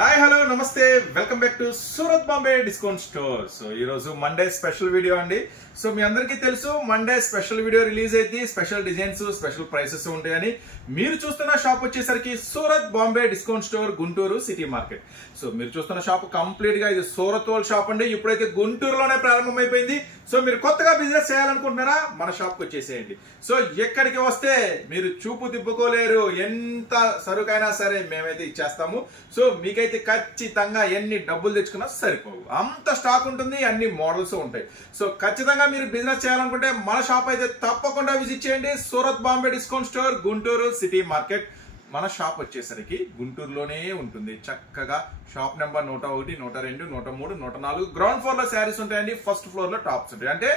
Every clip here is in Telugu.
హాయ్ హలో నమస్తే welcome back to Surat Bombay discount store. So ఈ రోజు మండే స్పెషల్ వీడియో అండి. సో మీ అందరికీ తెలుసు మండే స్పెషల్ వీడియో రిలీజ్ అయితే స్పెషల్ డిజైన్స్ స్పెషల్ ప్రైసెస్ ఉంటాయని. మీరు చూస్తున్న షాప్ వచ్చేసరికి Surat Bombay discount store Guntur city market. So మీరు చూస్తున్న షాప్ కంప్లీట్ గా ఇది సూరత్ వాళ్ళ షాప్ అండి. ఇప్పుడైతే గుంటూరులోనే ప్రారంభమైపోయింది. సో మీరు కొత్తగా బిజినెస్ చేయాలనుకుంటున్నారా మన షాప్ కి వచ్చేసేయండి. సో ఎక్కడికి వస్తే మీరు చూపు తిప్పుకోలేరు. ఎంత సరుకైనా సరే మేమైతే ఇచ్చేస్తాము. సో మీకైతే ఖచ్చితంగా ఎన్ని డబ్బులు తెచ్చుకున్నా సరిపోవు, అంత స్టాక్ ఉంటుంది, అన్ని మోడల్స్ ఉంటాయి. సో ఖచ్చితంగా మీరు బిజినెస్ చేయాలనుకుంటే మన షాప్ అయితే తప్పకుండా విజిట్ చేయండి. Surat Bombay discount store Guntur city market. మన షాప్ వచ్చేసరికి గుంటూరులోనే ఉంటుంది. చక్కగా షాప్ నెంబర్ 101, 102, 103, 104 గ్రౌండ్ ఫ్లోర్ లో శారీస్ ఉంటాయండి. ఫస్ట్ ఫ్లోర్ లో టాప్స్ ఉంటాయి. అంటే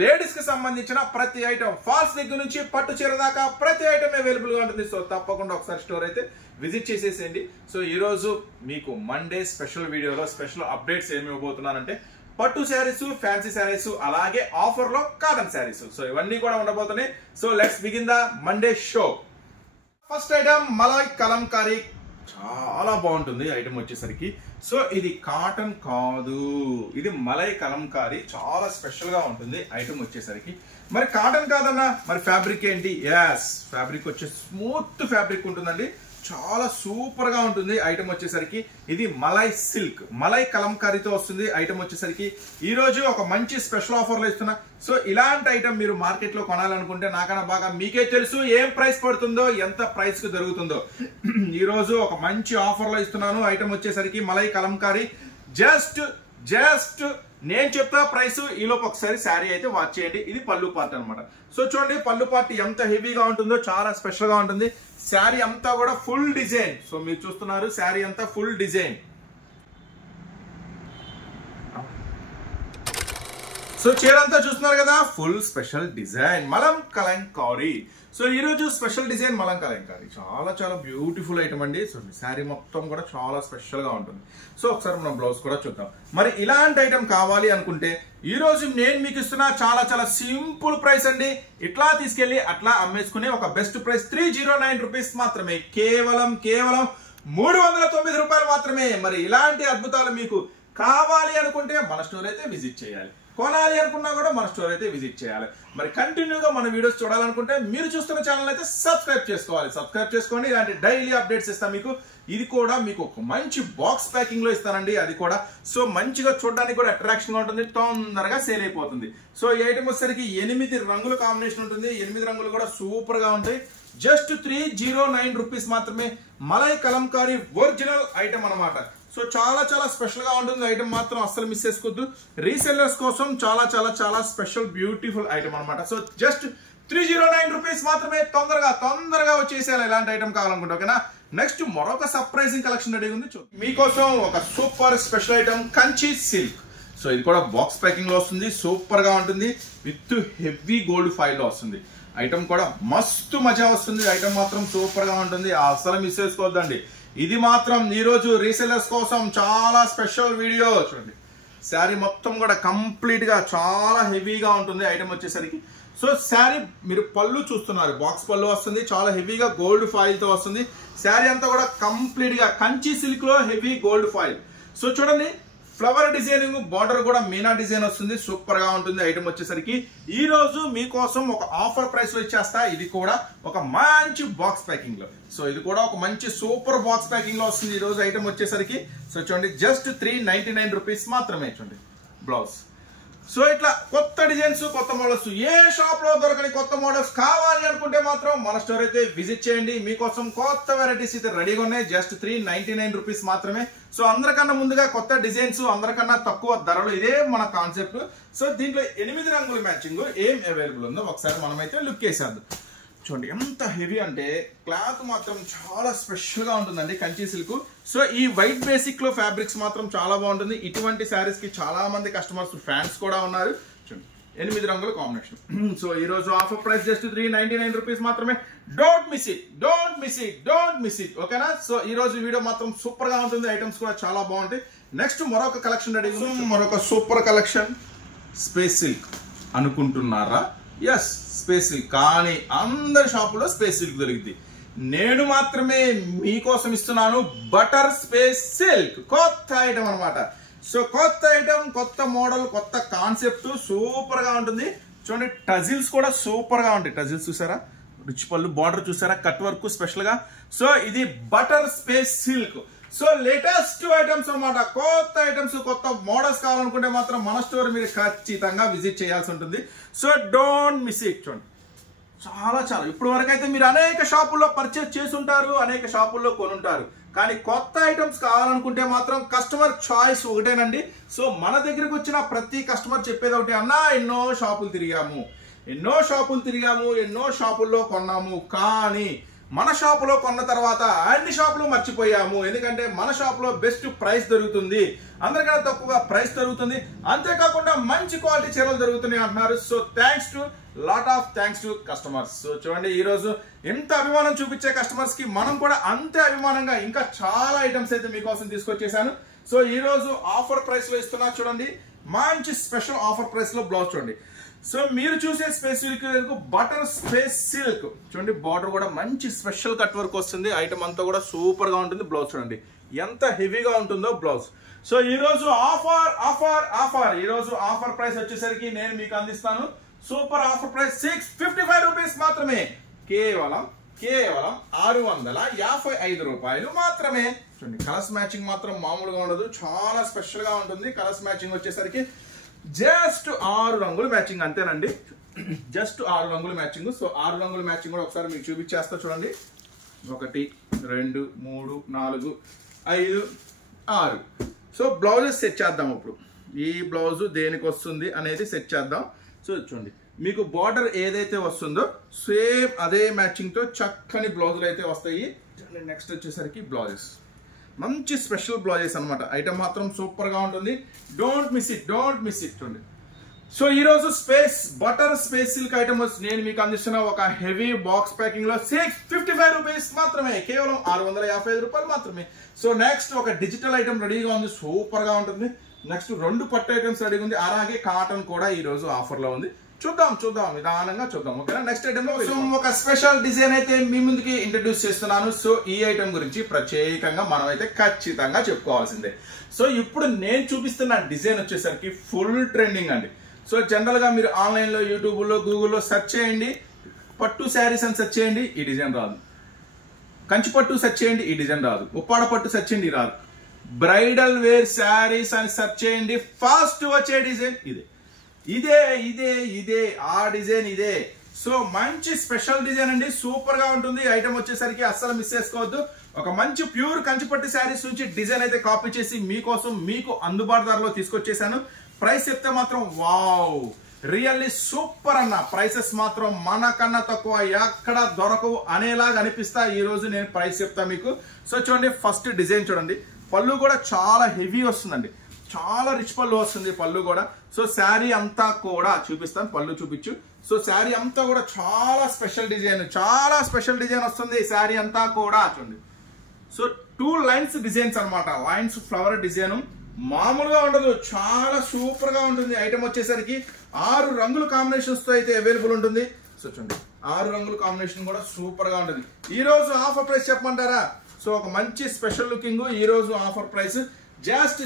లేడీస్ కి సంబంధించిన ప్రతి ఐటమ్, ఫాల్స్ దగ్గర నుంచి పట్టు చీర దాకా ప్రతి ఐటమ్ అవైలబుల్ గా ఉంటుంది. సో తప్పకుండా ఒకసారి స్టోర్ అయితే విజిట్ చేసేసేయండి. సో ఈ రోజు మీకు మండే స్పెషల్ వీడియోలో స్పెషల్ అప్డేట్స్ ఏమి ఇవ్వబోతున్నానంటే పట్టు శారీస్, ఫ్యాన్సీ శారీస్, అలాగే ఆఫర్ లో కాటన్ శారీస్. సో ఇవన్నీ కూడా ఉండబోతున్నాయి. So let's begin the Monday show. First item Malay Kalamkari. చాలా బాగుంటుంది ఐటమ్ వచ్చేసరికి. సో ఇది కాటన్ కాదు, ఇది మలై కలంకారీ. చాలా స్పెషల్ గా ఉంటుంది ఐటమ్ వచ్చేసరికి. మరి కాటన్ కాదన్నా మరి ఫ్యాబ్రిక్ ఏంటి? ఎస్, ఫ్యాబ్రిక్ వచ్చే స్మూత్ ఫ్యాబ్రిక్ ఉంటుందండి. చాలా సూపర్ గా ఉంటుంది ఐటమ్ వచ్చేసరికి. ఇది మలై సిల్క్, మలై కలంకారీతో వస్తుంది ఐటమ్ వచ్చేసరికి. ఈ రోజు ఒక మంచి స్పెషల్ ఆఫర్ లో ఇస్తున్నా. సో ఇలాంటి ఐటమ్ మీరు మార్కెట్ లో కొనాలనుకుంటే నాకన్నా బాగా మీకే తెలుసు ఏం ప్రైస్ పడుతుందో, ఎంత ప్రైస్ కు దొరుకుతుందో. ఈ రోజు ఒక మంచి ఆఫర్ లో ఇస్తున్నాను ఐటమ్ వచ్చేసరికి మలై కలంకారీ. జస్ట్ నేను చెప్తా ప్రైస్, ఈలోపు ఒకసారి శారీ అయితే వాచ్ చేయండి. ఇది పళ్ళు పార్ట్ అనమాట. సో చూడండి పళ్ళు పార్ట్ ఎంత హెవీగా ఉంటుందో, చాలా స్పెషల్ గా ఉంటుంది. శారీ అంతా కూడా ఫుల్ డిజైన్. సో మీరు చూస్తున్నారు శారీ అంతా ఫుల్ డిజైన్. సో చీర అంతా చూస్తున్నారు కదా, ఫుల్ స్పెషల్ డిజైన్ మలం కలంకారీ. సో ఈ రోజు స్పెషల్ డిజైన్ మలం కలంకారీ. చాలా చాలా బ్యూటిఫుల్ ఐటమ్ అండి. సో శారీ మొత్తం కూడా చాలా స్పెషల్ గా ఉంటుంది. సో ఒకసారి మనం బ్లౌజ్ కూడా చూద్దాం. మరి ఇలాంటి ఐటమ్ కావాలి అనుకుంటే ఈ రోజు నేను మీకు ఇస్తున్న చాలా చాలా సింపుల్ ప్రైస్ అండి. ఇట్లా తీసుకెళ్లి అట్లా అమ్మేసుకునే ఒక బెస్ట్ ప్రైస్ 309 రూపీస్ మాత్రమే. కేవలం 309 రూపాయలు మాత్రమే. మరి ఇలాంటి అద్భుతాలు మీకు కావాలి అనుకుంటే మన స్టోర్ అయితే విజిట్ చేయాలి. కొనాలి అనుకున్నా కూడా మన స్టోర్ అయితే విజిట్ చేయాలి. మరి కంటిన్యూగా మన వీడియోస్ చూడాలనుకుంటే మీరు చూస్తున్న ఛానల్ అయితే సబ్స్క్రైబ్ చేసుకోవాలి. సబ్స్క్రైబ్ చేసుకోండి. ఇలాంటి డైలీ అప్డేట్స్ ఇస్తాను మీకు. ఇది కూడా మీకు ఒక మంచి బాక్స్ ప్యాకింగ్ లో ఇస్తానండి. అది కూడా సో మంచిగా చూడడానికి కూడా అట్రాక్షన్ గా ఉంటుంది, తొందరగా సేల్ అయిపోతుంది. సో ఈ ఐటమ్ వచ్చేసరికి 8 రంగుల కాంబినేషన్ ఉంటుంది. 8 రంగులు కూడా సూపర్ గా ఉంటాయి. జస్ట్ 309 రూపీస్ మాత్రమే. మలై కలంకారీ ఒరిజినల్ ఐటమ్ అనమాట. సో చాలా చాలా స్పెషల్ గా ఉంటుంది ఐటమ్, మాత్రం అస్సలు మిస్ చేసుకోవద్దు. రీసెల్లర్స్ కోసం చాలా చాలా చాలా స్పెషల్ బ్యూటిఫుల్ ఐటమ్ అనమాట. సో జస్ట్ 309 రూపీస్ మాత్రమే. తొందరగా వచ్చేసేయాలి ఇలాంటి ఐటమ్ కావాలనుకుంటే. ఓకేనా? నెక్స్ట్ మరొక సర్ప్రైజింగ్ కలెక్షన్ రెడీ ఉంది. మీకోసం ఒక super special item Kanchi silk. So ఇది కూడా బాక్స్ ప్యాకింగ్ లో వస్తుంది. సూపర్ గా ఉంటుంది. విత్ హెవీ గోల్డ్ ఫైల్ లో వస్తుంది. ఐటమ్ కూడా మస్తు మజా వస్తుంది. ఐటమ్ మాత్రం సూపర్ గా ఉంటుంది, అస్సలు మిస్ చేసుకోవద్దండి. ఇది మాత్రం ఈ రోజు రీసెలర్స్ కోసం చాలా స్పెషల్ వీడియో. చూడండి శారీ మొత్తం కూడా కంప్లీట్ గా చాలా హెవీగా ఉంటుంది ఐటమ్ వచ్చేసరికి. సో శారీ మీరు పళ్ళు చూస్తున్నారు, బాక్స్ పళ్ళు వస్తుంది. చాలా హెవీగా గోల్డ్ ఫాయిల్ తో వస్తుంది. శారీ అంతా కూడా కంప్లీట్ గా కంచి సిల్క్ లో హెవీ గోల్డ్ ఫాయిల్. సో చూడండి ఫ్లవర్ డిజైనింగ్, బార్డర్ కూడా మీనా డిజైన్ వస్తుంది. సూపర్ గా ఉంటుంది ఐటమ్ వచ్చేసరికి. ఈ రోజు మీకోసం ఒక ఆఫర్ ప్రైస్ లో ఇచ్చేస్తా. ఇది కూడా ఒక మంచి బాక్స్ ప్యాకింగ్ లో. సో ఇది కూడా ఒక మంచి సూపర్ బాక్స్ ప్యాకింగ్ లో వస్తుంది ఈ రోజు ఐటమ్ వచ్చేసరికి. సో చూడండి జస్ట్ 399 రూపీస్ మాత్రమే. చూడండి బ్లౌజ్. సో ఇట్లా కొత్త డిజైన్స్, కొత్త మోడల్స్, ఏ షాప్ లో దొరకని కొత్త మోడల్స్ కావాలి అనుకుంటే మాత్రం మన స్టోర్ అయితే విజిట్ చేయండి. మీకోసం కొత్త వెరైటీస్ అయితే రెడీగా ఉన్నాయి. జస్ట్ 399 రూపీస్ మాత్రమే. సో అందరికన్నా ముందుగా కొత్త డిజైన్స్, అందరికన్నా తక్కువ ధరలు, ఇదే మన కాన్సెప్ట్. సో దీంట్లో 8 రంగుల మ్యాచింగ్ ఏం అవైలబుల్ ఉందో ఒకసారి మనమైతే లుక్ వేసేద్దాం. చూడండి ఎంత హెవీ అంటే క్లాత్ మాత్రం చాలా స్పెషల్ గా ఉంటుందండి కంచి సిల్క్. సో ఈ వైట్ బేసిక్ లో ఫ్యాబ్రిక్స్ మాత్రం చాలా బాగుంటుంది. ఇటువంటి శారీస్ కి చాలా మంది కస్టమర్స్, ఫ్యాన్స్ కూడా ఉన్నారు. చూడండి 8 రంగుల కాంబినేషన్. సో ఈ రోజు ఆఫర్ ప్రైస్ జస్ట్ 399 రూపీస్ మాత్రమే. Don't miss it. ఓకేనా? సో ఈ రోజు వీడియో మాత్రం సూపర్ గా ఉంటుంది. ఐటమ్స్ కూడా చాలా బాగుంటాయి. నెక్స్ట్ మరొక కలెక్షన్ రెడీ. మరొక సూపర్ కలెక్షన్ స్పేస్ సిల్క్ అనుకుంటున్నారా? Yes, space silk. కానీ అందరి షాపులో స్పేస్ సిల్క్ దొరికింది. నేను మాత్రమే మీకోసం ఇస్తున్నాను బటర్ స్పేస్ సిల్క్ కొత్త ఐటమ్ అన్నమాట. సో కొత్త ఐటమ్, కొత్త మోడల్, కొత్త కాన్సెప్ట్, సూపర్ గా ఉంటుంది. చూడండి టజిల్స్ కూడా సూపర్ గా ఉంటాయి. టజిల్స్ చూసారా, రిచ్ పళ్ళు, బార్డర్ చూసారా, కట్ వర్క్ స్పెషల్ గా. సో ఇది butter space silk. So latest items అన్నమాట, కొత్త ఐటమ్స్, కొత్త మోడల్స్ కావాలనుకుంటే మాత్రం మన స్టోర్ మీరు ఖచ్చితంగా విజిట్ చేయాల్సి ఉంటుంది. So don't miss it. చూడండి చాలా ఇప్పుడు వరకు అయితే మీరు అనేక షాపుల్లో పర్చేస్ చేసి ఉంటారు, అనేక షాపుల్లో కొనుంటారు. కానీ కొత్త ఐటమ్స్ కావాలనుకుంటే మాత్రం కస్టమర్ చాయిస్ ఒకటేనండి. సో మన దగ్గరకు వచ్చిన ప్రతి కస్టమర్ చెప్పేది ఒకటి, అన్నా ఎన్నో షాపులు తిరిగాము, ఎన్నో షాపుల్లో కొన్నాము, కానీ మన షాపులో కొన్న తర్వాత అన్ని షాపులు మర్చిపోయాము. ఎందుకంటే మన షాపులో బెస్ట్ ప్రైస్ దొరుకుతుంది, అందరికన్నా తక్కువగా ప్రైస్ దొరుకుతుంది, అంతేకాకుండా మంచి క్వాలిటీ చీరలు దొరుకుతున్నాయి అంటున్నారు. So lot of thanks to customers. So చూడండి ఈ రోజు ఎంత అభిమానం చూపించే కస్టమర్స్ కి మనం కూడా అంతే అభిమానంగా ఇంకా చాలా ఐటమ్స్ అయితే మీకోసం తీసుకొచ్చేసాను. సో ఈ రోజు ఆఫర్ ప్రైస్ లో ఇస్తున్నా చూడండి, మంచి స్పెషల్ ఆఫర్ ప్రైస్ లో బ్లౌజ్ చూడండి. సో మీరు చూసే space silk butter space silk చూడండి, బార్డర్ కూడా మంచి స్పెషల్ కట్ వర్క్ వస్తుంది. ఐటమ్ అంతా కూడా సూపర్ గా ఉంటుంది. బ్లౌజ్ చూడండి ఎంత హెవీగా ఉంటుందో బ్లౌజ్. సో ఈ రోజు ఆఫర్ ఈ రోజు ఆఫర్ ప్రైస్ వచ్చేసరికి నేను మీకు అందిస్తాను సూపర్ ఆఫర్ ప్రైస్ 655 రూపీస్ మాత్రమే, కేవలం 655 రూపాయలు మాత్రమే. చూడండి కలర్స్ మ్యాచింగ్ మాత్రం మామూలుగా ఉండదు, చాలా స్పెషల్ గా ఉంటుంది. కలర్స్ మ్యాచింగ్ వచ్చేసరికి జస్ట్ 6 రంగులు మ్యాచింగ్ అంతేనండి, జస్ట్ 6 రంగులు మ్యాచింగ్. సో 6 రంగుల మ్యాచింగ్ కూడా ఒకసారి మీకు చూపించేస్తా చూడండి. 1 2 3 4 5 6. సో బ్లౌజెస్ సెట్ చేద్దాం. ఇప్పుడు ఈ బ్లౌజ్ దేనికి వస్తుంది అనేది సెట్ చేద్దాం. సో చూడండి మీకు బార్డర్ ఏదైతే వస్తుందో సేమ్ అదే మ్యాచింగ్ తో చక్కని బ్లౌజులు అయితే వస్తాయి. నెక్స్ట్ వచ్చేసరికి బ్లౌజెస్ మంచి స్పెషల్ బ్లౌజెస్ అన్నమాట. ఐటమ్ మాత్రం సూపర్ గా ఉంటుంది. డోంట్ మిస్ ఇట్ చూడండి. సో ఈ రోజు బటర్ స్పేస్ సిల్క్ ఐటమ్ నేను మీకు అందిస్తున్న ఒక హెవీ బాక్స్ ప్యాకింగ్ లో 655 రూపీస్ మాత్రమే, కేవలం 655 రూపాయలు మాత్రమే. సో నెక్స్ట్ ఒక డిజిటల్ ఐటమ్ రెడీగా ఉంది, సూపర్ గా ఉంటుంది. నెక్స్ట్ 2 పట్టు ఐటమ్స్ రెడీగా ఉంది, అలాగే కాటన్ కూడా ఈ రోజు ఆఫర్ లో ఉంది. చూద్దాం నిదానంగా చూద్దాం. ఓకేనా, నెక్స్ట్ ఐటమ్ లో ఒక స్పెషల్ డిజైన్ అయితే మీ ముందుకి ఇంట్రడ్యూస్ చేస్తున్నాను. సో ఈ ఐటమ్ గురించి ప్రత్యేకంగా మనం అయితే ఖచ్చితంగా చెప్పుకోవాల్సిందే. సో ఇప్పుడు నేను చూపిస్తున్న డిజైన్ వచ్చేసరికి ఫుల్ ట్రెండింగ్ అండి. సో జనరల్ గా మీరు ఆన్లైన్ లో, యూట్యూబ్ లో, గూగుల్లో సెర్చ్ చేయండి, పట్టు శారీస్ అని సెర్చ్ చేయండి, ఈ డిజైన్ రాదు. కంచి పట్టు సెర్చ్ చేయండి, ఈ డిజైన్ రాదు. ఉప్పాడ పట్టు సెర్చ్ చేయండి, రాదు. బ్రైడల్ వేర్ శారీస్ అని సెర్చ్ చేయండి, ఫస్ట్ వచ్చే డిజైన్ ఇదే ఆ డిజైన్ ఇదే. సో మంచి స్పెషల్ డిజైన్ అండి, సూపర్ గా ఉంటుంది. ఐటమ్ వచ్చేసరికి అస్సలు మిస్ చేసుకోవద్దు. ఒక మంచి ప్యూర్ కంచిపట్టు శారీస్ నుంచి డిజైన్ అయితే కాపీ చేసి మీకోసం మీకు అందుబాటు ధరలో తీసుకొచ్చేసాను. ప్రైస్ చెప్తే మాత్రం వావ్, రియల్లీ సూపర్ అన్న. ప్రైసెస్ మాత్రం మనకన్నా తక్కువ ఎక్కడ దొరకవు అనేలాగా అనిపిస్తా. ఈ రోజు నేను ప్రైస్ చెప్తా మీకు. సో చూడండి ఫస్ట్ డిజైన్ చూడండి, పళ్ళు కూడా చాలా హెవీ వస్తుందండి, చాలా రిచ్ పళ్ళు వస్తుంది పళ్ళు కూడా. సో శారీ అంతా కూడా చూపిస్తాను, పళ్ళు చూపించు. సో శారీ అంతా కూడా చాలా స్పెషల్ డిజైన్ వస్తుంది శారీ అంతా కూడా చూడండి. సో 2 లైన్స్ డిజైన్స్ అన్నమాట, లైన్స్ ఫ్లవర్ డిజైన్ మామూలుగా ఉండదు, చాలా సూపర్ గా ఉంటుంది. ఐటమ్ వచ్చేసరికి 6 రంగుల కాంబినేషన్స్ తో అయితే అవైలబుల్ ఉంటుంది. సో చూడండి 6 రంగుల కాంబినేషన్ కూడా సూపర్ గా ఉంటుంది. ఈ రోజు ఆఫర్ ప్రైస్ చెప్పమంటారా? సో ఒక మంచి స్పెషల్ లుకింగ్. ఈ రోజు ఆఫర్ ప్రైస్ జస్ట్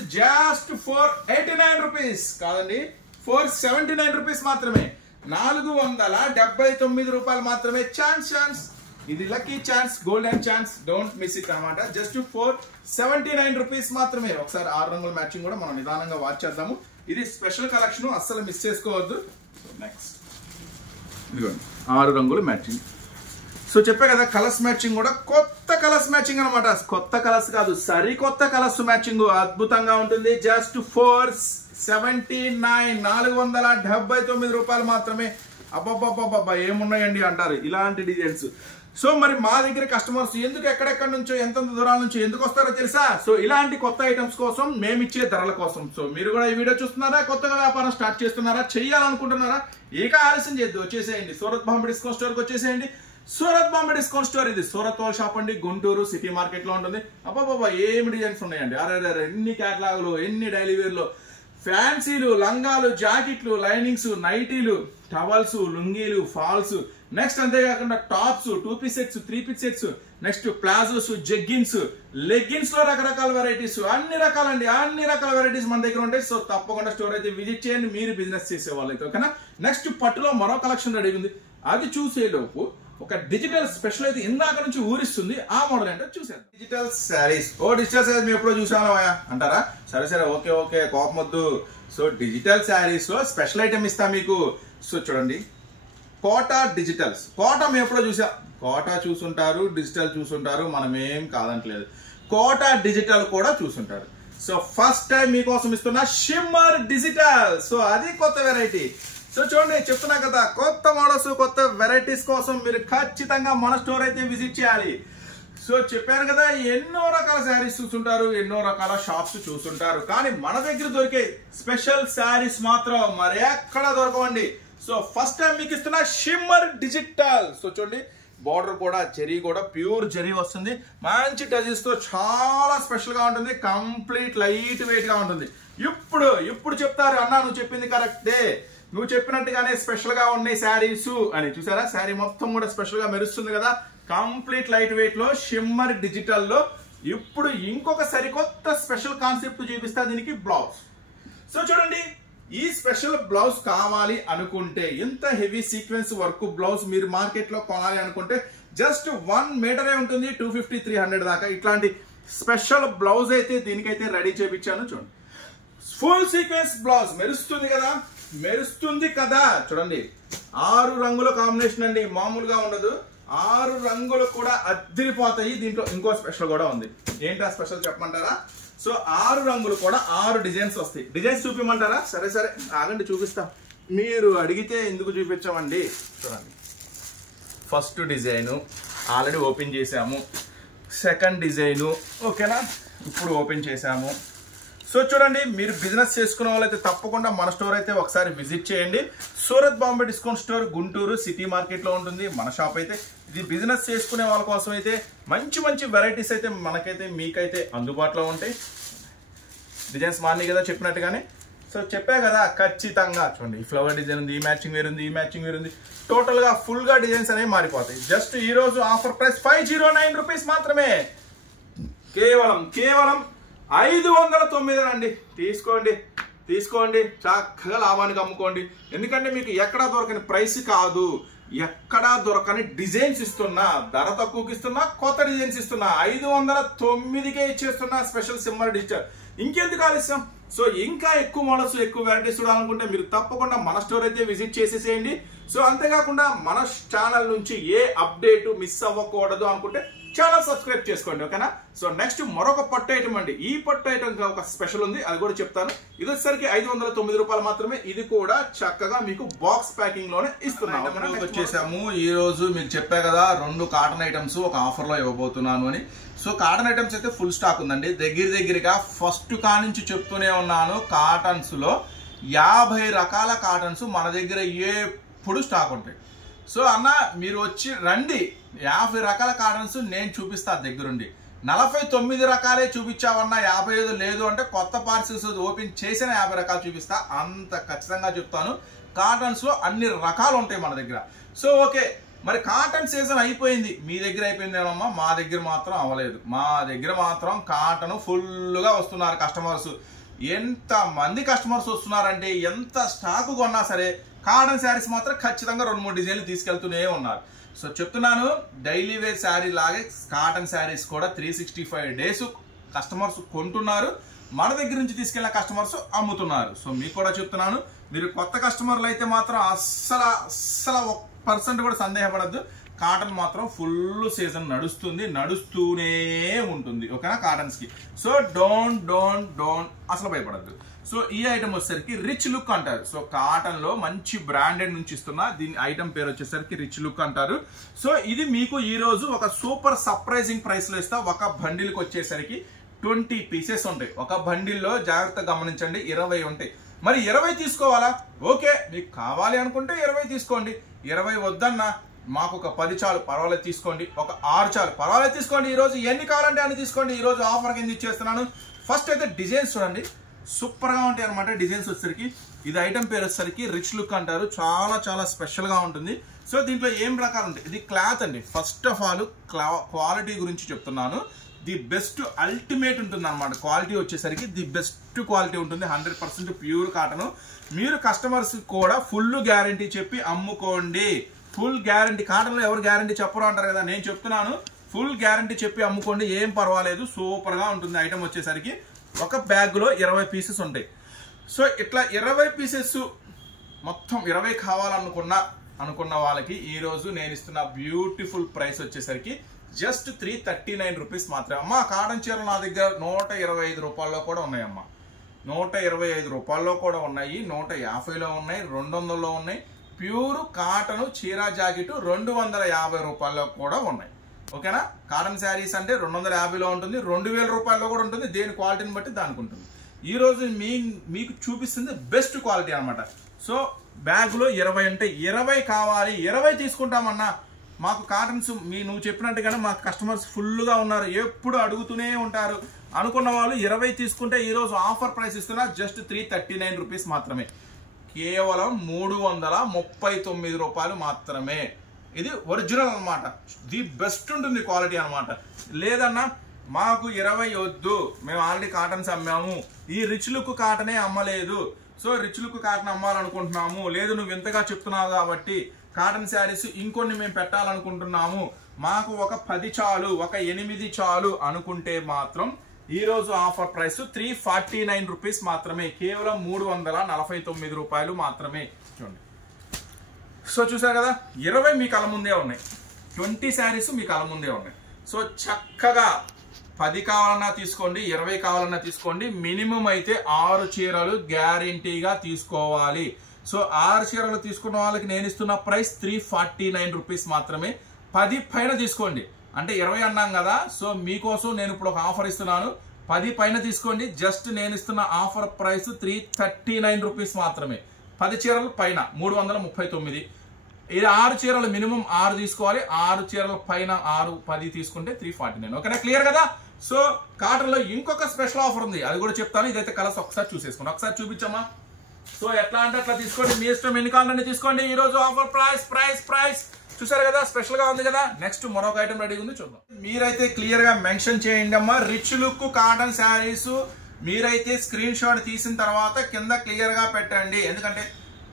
489 రూపీస్ కాదండి, 479 రూపీస్ మాత్రమే, 479 రూపాయలు మాత్రమే. ఛాన్స్, ఇది lucky chance, golden chance, don't miss it అన్నమాట. జస్ట్ 479 రూపీస్ మాత్రమే. ఒకసారి 6 రంగుల మ్యాచింగ్ కూడా మనం నిదానంగా వాచ్ చేద్దాము. ఇది స్పెషల్ కలెక్షన్, అస్సలు మిస్ చేసుకోవద్దు. నెక్స్ట్ ఇదిగోండి 6 రంగుల మ్యాచింగ్. సో చెప్పే కదా కలర్స్ మ్యాచింగ్ కూడా కొత్త కలర్స్ మ్యాచింగ్ అనమాట, కొత్త కలర్స్ కాదు, సరికొత్త కలర్స్ మ్యాచింగ్ అద్భుతంగా ఉంటుంది. జస్ట్ 479, 479 రూపాయలు మాత్రమే. అబ్బబ్బబ్బబ్బా ఏమున్నాయండి అంటారు ఇలాంటి డిజైన్స్. సో మరి మా దగ్గర కస్టమర్స్ ఎందుకు ఎక్కడెక్కడ నుంచో ఎంత దూరాల నుంచి ఎందుకు వస్తారో తెలుసా? సో ఇలాంటి కొత్త ఐటమ్స్ కోసం, మేమిచ్చే ధరల కోసం. సో మీరు కూడా ఈ వీడియో చూస్తున్నారా, కొత్తగా వ్యాపారం స్టార్ట్ చేస్తున్నారా, చెయ్యాలనుకుంటున్నారా, ఇక ఆలస్యం చేద్దు, వచ్చేసేయండి సూరత్ బాంబే డిస్కౌంట్ స్టోర్కి వచ్చేసేయండి. సూరత్ బాంబే డిస్కౌంట్ స్టోర్ ఇది సూరత్ వాళ్ళ షాప్ అండి, గుంటూరు సిటీ మార్కెట్ లో ఉంటుంది. అబ్బాబాబా ఏమి డిజైన్స్ ఉన్నాయండి, అరే ఎన్ని క్యాటలాగులు, ఎన్ని డైలీ వేర్ లో ఫ్యాన్సీలు, లంగాలు, జాకెట్లు, లైనింగ్స్, నైటీలు, టవల్స్, లుంగీలు, ఫాల్స్, నెక్స్ట్ అంతేకాకుండా tops, 2 piece sets, 3 piece sets, next palazzos, jeggings, leggings లో రకరకాల వెరైటీస్, అన్ని రకాల వెరైటీస్ మన దగ్గర ఉంటాయి. సో తప్పకుండా స్టోర్ అయితే విజిట్ చేయండి మీరు బిజినెస్ చేసే వాళ్ళైతే, ఓకేనా. నెక్స్ట్ పట్టులో మరో కలెక్షన్ రెడీ ఉంది, అది చూసేలోపు ఒక డిజిటల్ స్పెషల్ అయితే ఇందాక నుంచి ఊరిస్తుంది, ఆ మోడల్ ఏంటో చూసేద్దాం. డిజిటల్ శారీస్. డిజిటల్ శారీస్ మేము ఎప్పుడో చూసాను అంటారా? సరే ఓకే కోపం వద్దు. సో డిజిటల్ శారీస్ లో స్పెషల్ ఐటమ్ ఇస్తా మీకు. సో చూడండి, కోటా డిజిటల్స్. కోటా మేము ఎప్పుడో చూసాం, కోటా చూసుంటారు, డిజిటల్ చూసుంటారు, మనం ఏం కాదంటలేదు. కోటా డిజిటల్ కూడా చూసుంటారు. సో ఫస్ట్ టైం మీకోసం ఇస్తున్న షిమ్మర్ డిజిటల్. సో అది కొత్త వెరైటీ. సో చూడండి, చెప్తున్నా కదా, కొత్త మోడల్స్, కొత్త వెరైటీస్ కోసం మీరు ఖచ్చితంగా మన స్టోర్ అయితే విజిట్ చేయాలి. సో చెప్పాను కదా, ఎన్నో రకాల శారీస్ చూస్తుంటారు, ఎన్నో రకాల షాప్స్ చూస్తుంటారు, కానీ మన దగ్గర దొరికే స్పెషల్ శారీస్ మాత్రం మరి ఎక్కడ దొరకవండి. సో ఫస్ట్ టైం మీకు ఇస్తున్న షిమ్మర్ డిజిటల్. సో చూడండి, బార్డర్ కూడా జరీ కూడా ప్యూర్ జరీ వస్తుంది, మంచి టచెస్ తో చాలా స్పెషల్ గా ఉంటుంది, కంప్లీట్ లైట్ వెయిట్ గా ఉంటుంది. ఇప్పుడు చెప్తారు, అన్నా నువ్వు చెప్పింది కరెక్టే, నువ్వు చెప్పినట్టుగానే స్పెషల్ గా ఉన్నాయి శారీస్ అని. చూసారా, శారీ మొత్తం కూడా స్పెషల్ గా మెరుస్తుంది కదా, కంప్లీట్ లైట్ వెయిట్ లో షిమ్మర్ డిజిటల్ లో. ఇప్పుడు ఇంకొక సరికొత్త స్పెషల్ కాన్సెప్ట్ చూపిస్తా, దీనికి బ్లౌజ్. సో చూడండి, ఈ స్పెషల్ బ్లౌజ్ కావాలి అనుకుంటే, ఇంత హెవీ సీక్వెన్స్ వర్క్ బ్లౌజ్ మీరు మార్కెట్ లో కొనాలి అనుకుంటే జస్ట్ 1 మీటరే ఉంటుంది, 250-300 దాకా. ఇట్లాంటి స్పెషల్ బ్లౌజ్ అయితే దీనికైతే రెడీ చేయించాను. చూడండి, ఫుల్ సీక్వెన్స్ బ్లౌజ్ మెరుస్తుంది కదా. చూడండి, 6 రంగుల కాంబినేషన్ అండి, మామూలుగా ఉండదు. 6 రంగులు కూడా అద్దరిపోతాయి. దీంట్లో ఇంకో స్పెషల్ కూడా ఉంది. ఏంటి ఆ స్పెషల్ చెప్పమంటారా? సో 6 రంగులు కూడా 6 డిజైన్స్ వస్తాయి. డిజైన్స్ చూపిమంటారా? సరే ఆగండి, చూపిస్తా. మీరు అడిగితే ఎందుకు చూపించామండి. చూడండి, ఫస్ట్ డిజైన్ ఆల్రెడీ ఓపెన్ చేసాము, సెకండ్ డిజైన్ ఓకేనా, ఇప్పుడు ఓపెన్ చేసాము. సో చూడండి, మీరు బిజినెస్ చేసుకునే వాళ్ళైతే తప్పకుండా మన స్టోర్ అయితే ఒకసారి విజిట్ చేయండి. Surat Bombay discount store, Guntur city market లో ఉంటుంది మన షాప్ అయితే. ఇది బిజినెస్ చేసుకునే వాళ్ళ కోసం అయితే మంచి వెరైటీస్ అయితే మనకైతే మీకైతే అందుబాటులో ఉంటాయి. డిజైన్స్ మారినాయి కదా చెప్పినట్టుగానే. సో చెప్పా కదా, ఖచ్చితంగా చూడండి, ఈ ఫ్లవర్ డిజైన్ ఉంది, ఈ మ్యాచింగ్ వేరు ఉంది, టోటల్ గా ఫుల్ గా డిజైన్స్ అనేవి మారిపోతాయి. జస్ట్ ఈ రోజు ఆఫర్ ప్రైస్ 509 రూపీస్ మాత్రమే, కేవలం 509 అండి. తీసుకోండి చక్కగా లాభానికి అమ్ముకోండి. ఎందుకంటే మీకు ఎక్కడా దొరకని ప్రైస్ కాదు, ఎక్కడా దొరకని డిజైన్స్ ఇస్తున్నా, ధర తక్కువకి ఇస్తున్నా, కొత్త డిజైన్స్ ఇస్తున్నా, 509కే ఇచ్చేస్తున్నా స్పెషల్ షిమ్మర్ డిజిటల్. ఇంకెందుకు ఆలస్యం? సో ఇంకా ఎక్కువ మోడల్స్, ఎక్కువ వెరైటీస్ చూడాలనుకుంటే మీరు తప్పకుండా మన స్టోర్ అయితే విజిట్ చేసేసేయండి. సో అంతేకాకుండా మన ఛానల్ నుంచి ఏ అప్డేట్ మిస్ అవ్వకూడదు అనుకుంటే ఛానల్ సబ్స్క్రైబ్ చేసుకోండి, ఓకేనా. సో నెక్స్ట్ మరొక పట్టు ఐటమ్ అండి. ఈ పట్టు ఐటమ్ ఒక స్పెషల్ ఉంది, అది కూడా చెప్తాను. ఇది వచ్చేసరికి 509 రూపాయలు మాత్రమే. ఇది కూడా చక్కగా మీకు బాక్స్ ప్యాకింగ్ లోనే ఇస్తున్నాం. వచ్చేసాము. ఈ రోజు మీకు చెప్పా కదా, 2 కాటన్ ఐటమ్స్ ఒక ఆఫర్ లో ఇవ్వబోతున్నాను అని. సో కాటన్ ఐటమ్స్ అయితే ఫుల్ స్టాక్ ఉందండి. దగ్గరగా ఫస్ట్ కా నుంచి చెప్తూనే ఉన్నాను, కాటన్స్ లో 50 రకాల కాటన్స్ మన దగ్గర ఎప్పుడు స్టాక్ ఉంటాయి. సో అన్న మీరు వచ్చి రండి, 50 రకాల కాటన్స్ నేను చూపిస్తా దగ్గరుండి. 49 రకాలే చూపించావన్నా 55 లేదు అంటే కొత్త పార్సిల్స్ ఓపెన్ చేసిన 50 రకాలు చూపిస్తా, అంత ఖచ్చితంగా చెప్తాను. కాటన్స్ లో అన్ని రకాలు ఉంటాయి మన దగ్గర. సో ఓకే, మరి కాటన్ సీజన్ అయిపోయింది, మీ దగ్గర అయిపోయిందేమమ్మా, మా దగ్గర మాత్రం అవ్వలేదు. మా దగ్గర మాత్రం కాటన్ ఫుల్గా వస్తున్నారు కస్టమర్స్. ఎంత మంది కస్టమర్స్ వస్తున్నారంటే, ఎంత స్టాక్ కొన్నా సరే కాటన్ శారీస్ మాత్రం ఖచ్చితంగా 2-3 డిజైన్లు తీసుకెళ్తూనే ఉన్నారు. సో చెప్తున్నాను, డైలీ వేర్ శారీ లాగే కాటన్ శారీస్ కూడా 365 డేస్ కస్టమర్స్ కొంటున్నారు, మన దగ్గర నుంచి తీసుకెళ్లిన కస్టమర్స్ అమ్ముతున్నారు. సో మీకు కూడా చెప్తున్నాను, మీరు కొత్త కస్టమర్లు అయితే మాత్రం అస్సలు 1% కూడా సందేహపడద్దు. కాటన్ మాత్రం ఫుల్ సీజన్ నడుస్తూనే ఉంటుంది, ఓకేనా, కాటన్స్ కి. సో డోంట్ అసలు భయపడద్దు. సో ఈ ఐటమ్ వచ్చేసరికి రిచ్ లుక్ అంటారు. సో కాటన్ లో మంచి బ్రాండెడ్ నుంచి ఇస్తున్నా, దీని ఐటమ్ పేరు వచ్చేసరికి రిచ్ లుక్ అంటారు. సో ఇది మీకు ఈ రోజు ఒక సూపర్ సర్ప్రైజింగ్ ప్రైస్ లో ఇస్తా. ఒక బండిల్ కి వచ్చేసరికి 20 పీసెస్ ఉంటాయి. ఒక బండిల్లో జాగ్రత్తగా గమనించండి, 20 ఉంటాయి. మరి 20 తీసుకోవాలా? ఓకే, మీకు కావాలి అనుకుంటే 20 తీసుకోండి. 20 వద్దన్నా మాకు ఒక 10 చాలు, పర్వాలేదు తీసుకోండి. ఒక 6 చాలు, పర్వాలేదు తీసుకోండి. ఈ రోజు ఎన్ని కావాలంటే అన్ని తీసుకోండి. ఈ రోజు ఆఫర్ కింద ఇచ్చేస్తున్నాను. ఫస్ట్ అయితే డిజైన్స్ చూడండి, సూపర్ గా ఉంటాయి అనమాట డిజైన్స్ వచ్చేసరికి. ఇది ఐటమ్ పేరు వచ్చేసరికి రిచ్ లుక్ అంటారు. చాలా చాలా స్పెషల్ గా ఉంటుంది. సో దీంట్లో ఏం రకాలు ఉంటాయి, ఇది క్లాత్ అండి. ఫస్ట్ ఆఫ్ ఆల్ క్వాలిటీ గురించి చెప్తున్నాను. ది బెస్ట్ అల్టిమేట్ ఉంటుంది అనమాట. క్వాలిటీ వచ్చేసరికి ది బెస్ట్ క్వాలిటీ ఉంటుంది. 100% ప్యూర్ కాటన్. మీరు కస్టమర్స్ కూడా ఫుల్ గ్యారంటీ చెప్పి అమ్ముకోండి. Full guarantee. కాటన్ లో ఎవరు గ్యారంటీ చెప్పరు అంటారు కదా, నేను చెప్తున్నాను. ఫుల్ గ్యారంటీ చెప్పి అమ్ముకోండి, ఏం పర్వాలేదు. సూపర్ గా ఉంటుంది ఐటమ్ వచ్చేసరికి. ఒక బ్యాగ్ లో 20 పీసెస్ ఉంటాయి. సో ఇట్లా 20 పీసెస్ మొత్తం 20 కావాలనుకున్న వాళ్ళకి ఈ రోజు నేను ఇస్తున్న బ్యూటిఫుల్ ప్రైస్ వచ్చేసరికి జస్ట్ 339 రూపీస్ మాత్రమే. అమ్మా కాటన్ చీరలు నా దగ్గర 125 రూపాయల్లో కూడా ఉన్నాయమ్మా. 125 రూపాయల్లో కూడా ఉన్నాయి, 150లో ఉన్నాయి, 200లో ఉన్నాయి. ప్యూర్ కాటన్ చీర జాకెట్ 250 రూపాయల్లో కూడా ఉన్నాయి. ఓకేనా. కాటన్ శారీస్ అంటే 250లో ఉంటుంది, 2000 రూపాయల్లో కూడా ఉంటుంది. దేని క్వాలిటీని బట్టి దానికి ఉంటుంది. ఈ రోజు మీకు చూపిస్తుంది బెస్ట్ క్వాలిటీ అనమాట. సో బ్యాగ్ లో 20 అంటే 20 కావాలి, 20 తీసుకుంటామన్నా. మాకు కాటన్స్ నువ్వు చెప్పినట్టుగానే మాకు కస్టమర్స్ ఫుల్ గా ఉన్నారు, ఎప్పుడు అడుగుతూనే ఉంటారు అనుకున్న వాళ్ళు 20 తీసుకుంటే ఈ రోజు ఆఫర్ ప్రైస్ ఇస్తున్నా జస్ట్ 339 రూపీస్ మాత్రమే. కేవలం 339 రూపాయలు మాత్రమే. ఇది ఒరిజినల్ అనమాట. ది బెస్ట్ ఉంటుంది క్వాలిటీ అనమాట. లేదన్నా మాకు 20 వద్దు, మేము ఆల్రెడీ కాటన్స్ అమ్మాము, ఈ రిచ్ లుక్ కాటనే అమ్మలేదు, సో రిచ్ లుక్ కాటన్ అమ్మాలనుకుంటున్నాము, లేదు నువ్వు ఇంతగా చెప్తున్నావు కాబట్టి కాటన్ శారీస్ ఇంకొన్ని మేము పెట్టాలనుకుంటున్నాము, మాకు ఒక 10 చాలు, ఒక 8 చాలు అనుకుంటే మాత్రం ఈ రోజు ఆఫర్ ప్రైస్ 349 రూపీస్ మాత్రమే. కేవలం 349 రూపాయలు మాత్రమే. చూడండి. సో చూసారు కదా, 20 మీ కళ్ళ ముందే ఉన్నాయి, 20 శారీస్ మీ కళ్ళ ముందే ఉన్నాయి. సో చక్కగా 10 కావాలన్నా తీసుకోండి, 20 కావాలన్నా తీసుకోండి. మినిమం అయితే 6 చీరలు గ్యారంటీగా తీసుకోవాలి. సో 6 చీరలు తీసుకున్న వాళ్ళకి నేను ఇస్తున్న ప్రైస్ 349 రూపీస్ మాత్రమే. 10 పైన తీసుకోండి, అంటే 20 అన్నాం కదా. సో మీకోసం నేను ఇప్పుడు ఒక ఆఫర్ ఇస్తున్నాను. 10 పైన తీసుకోండి. జస్ట్ నేను ఇస్తున్న ఆఫర్ ప్రైస్ 339 రూపీస్ మాత్రమే. 10 చీరల పైన 339. ఇది 6 చీరలు మినిమం 6 తీసుకోవాలి. 6 చీరల పైన 6, 10 తీసుకుంటే 349. ఓకేనా, క్లియర్ కదా. సో కాటన్ లో ఇంకొక స్పెషల్ ఆఫర్ ఉంది, అది కూడా చెప్తాను. ఇదైతే కలర్స్ ఒకసారి చూసేసుకోండి. ఒకసారి చూపించమ్మా. సో ఎట్లా అంటే అట్లా తీసుకోండి, మీ ఇష్టం, ఎన్ని కావాలంటే తీసుకోండి. ఈ రోజు ఆఫర్ ప్రైస్ చూసారు కదా, స్పెషల్ గా ఉంది కదా. నెక్స్ట్ మరొక ఐటమ్ రెడీగా ఉంది, చూద్దాం. మీరైతే క్లియర్ గా మెన్షన్ చేయండి అమ్మా. రిచ్ లుక్ కాటన్ శారీస్ మీరైతే స్క్రీన్ షాట్ తీసిన తర్వాత కింద క్లియర్ గా పెట్టండి. ఎందుకంటే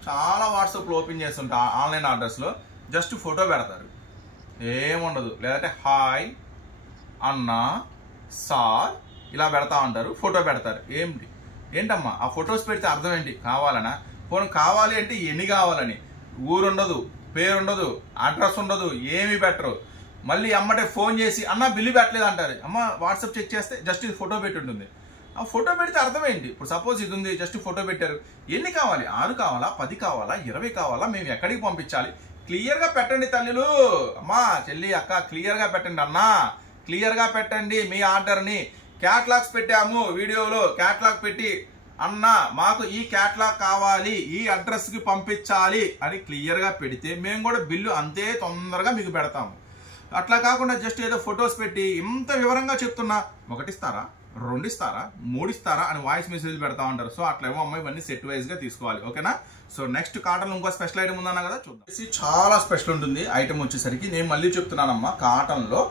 చాలా వాట్సాప్ లో ఓపెన్ చేస్తుంటా ఆన్లైన్ ఆర్డర్స్ లో జస్ట్ ఫోటో పెడతారు, ఏముండదు. లేదంటే హాయ్ అన్నా సార్ ఇలా పెడతా ఉంటారు, ఫోటో పెడతారు. ఏంటమ్మా ఆ ఫొటోస్ పెడితే అర్థం ఏంటి? కావాలనా? ఫోన్ కావాలి అంటే ఎన్ని కావాలని, ఊరుండదు, పేరుండదు, అడ్రస్ ఉండదు, ఏమి పెట్టరు. మళ్ళీ అమ్మటే ఫోన్ చేసి అన్న బిల్లు పెట్టలేదు అంటారు. అమ్మ వాట్సాప్ చెక్ చేస్తే జస్ట్ ఇది ఫోటో పెట్టి ఉంటుంది. ఆ ఫోటో పెడితే అర్థం ఏంటి? ఇప్పుడు సపోజ్ ఇది ఉంది, జస్ట్ ఫోటో పెట్టారు. ఎన్ని కావాలి? 6 కావాలా, 10 కావాలా, 20 కావాలా, మేము ఎక్కడికి పంపించాలి? క్లియర్ గా పెట్టండి తల్లిలు. అమ్మా చెల్లి అక్క క్లియర్ గా పెట్టండి, అన్నా క్లియర్ గా పెట్టండి మీ ఆర్డర్ ని. క్యాటలాగ్స్ పెట్టాము వీడియోలో, క్యాటలాగ్ పెట్టి అన్న మాకు ఈ క్యాటలాగ్ కావాలి, ఈ అడ్రస్ కి పంపించాలి అని క్లియర్ గా పెడితే మేము కూడా బిల్లు అంతే తొందరగా మీకు పెడతాము. అట్లా కాకుండా జస్ట్ ఏదో ఫొటోస్ పెట్టి ఇంత వివరంగా చెప్తున్నా 1 ఇస్తారా, 2 ఇస్తారా, 3 ఇస్తారా అని వాయిస్ మెసేజ్ పెడతా ఉంటారు. సో అట్లా ఏమో అమ్మాయి ఇవన్నీ సెట్ వైజ్ గా తీసుకోవాలి. ఓకేనా. సో నెక్స్ట్ కాటన్ ఇంకో స్పెషల్ ఐటమ్ ఉందన్నా కదా, చూద్దాం. చాలా స్పెషల్ ఉంటుంది ఐటమ్ వచ్చేసరికి. నేను మళ్ళీ చెప్తున్నానమ్మా, కాటన్ లో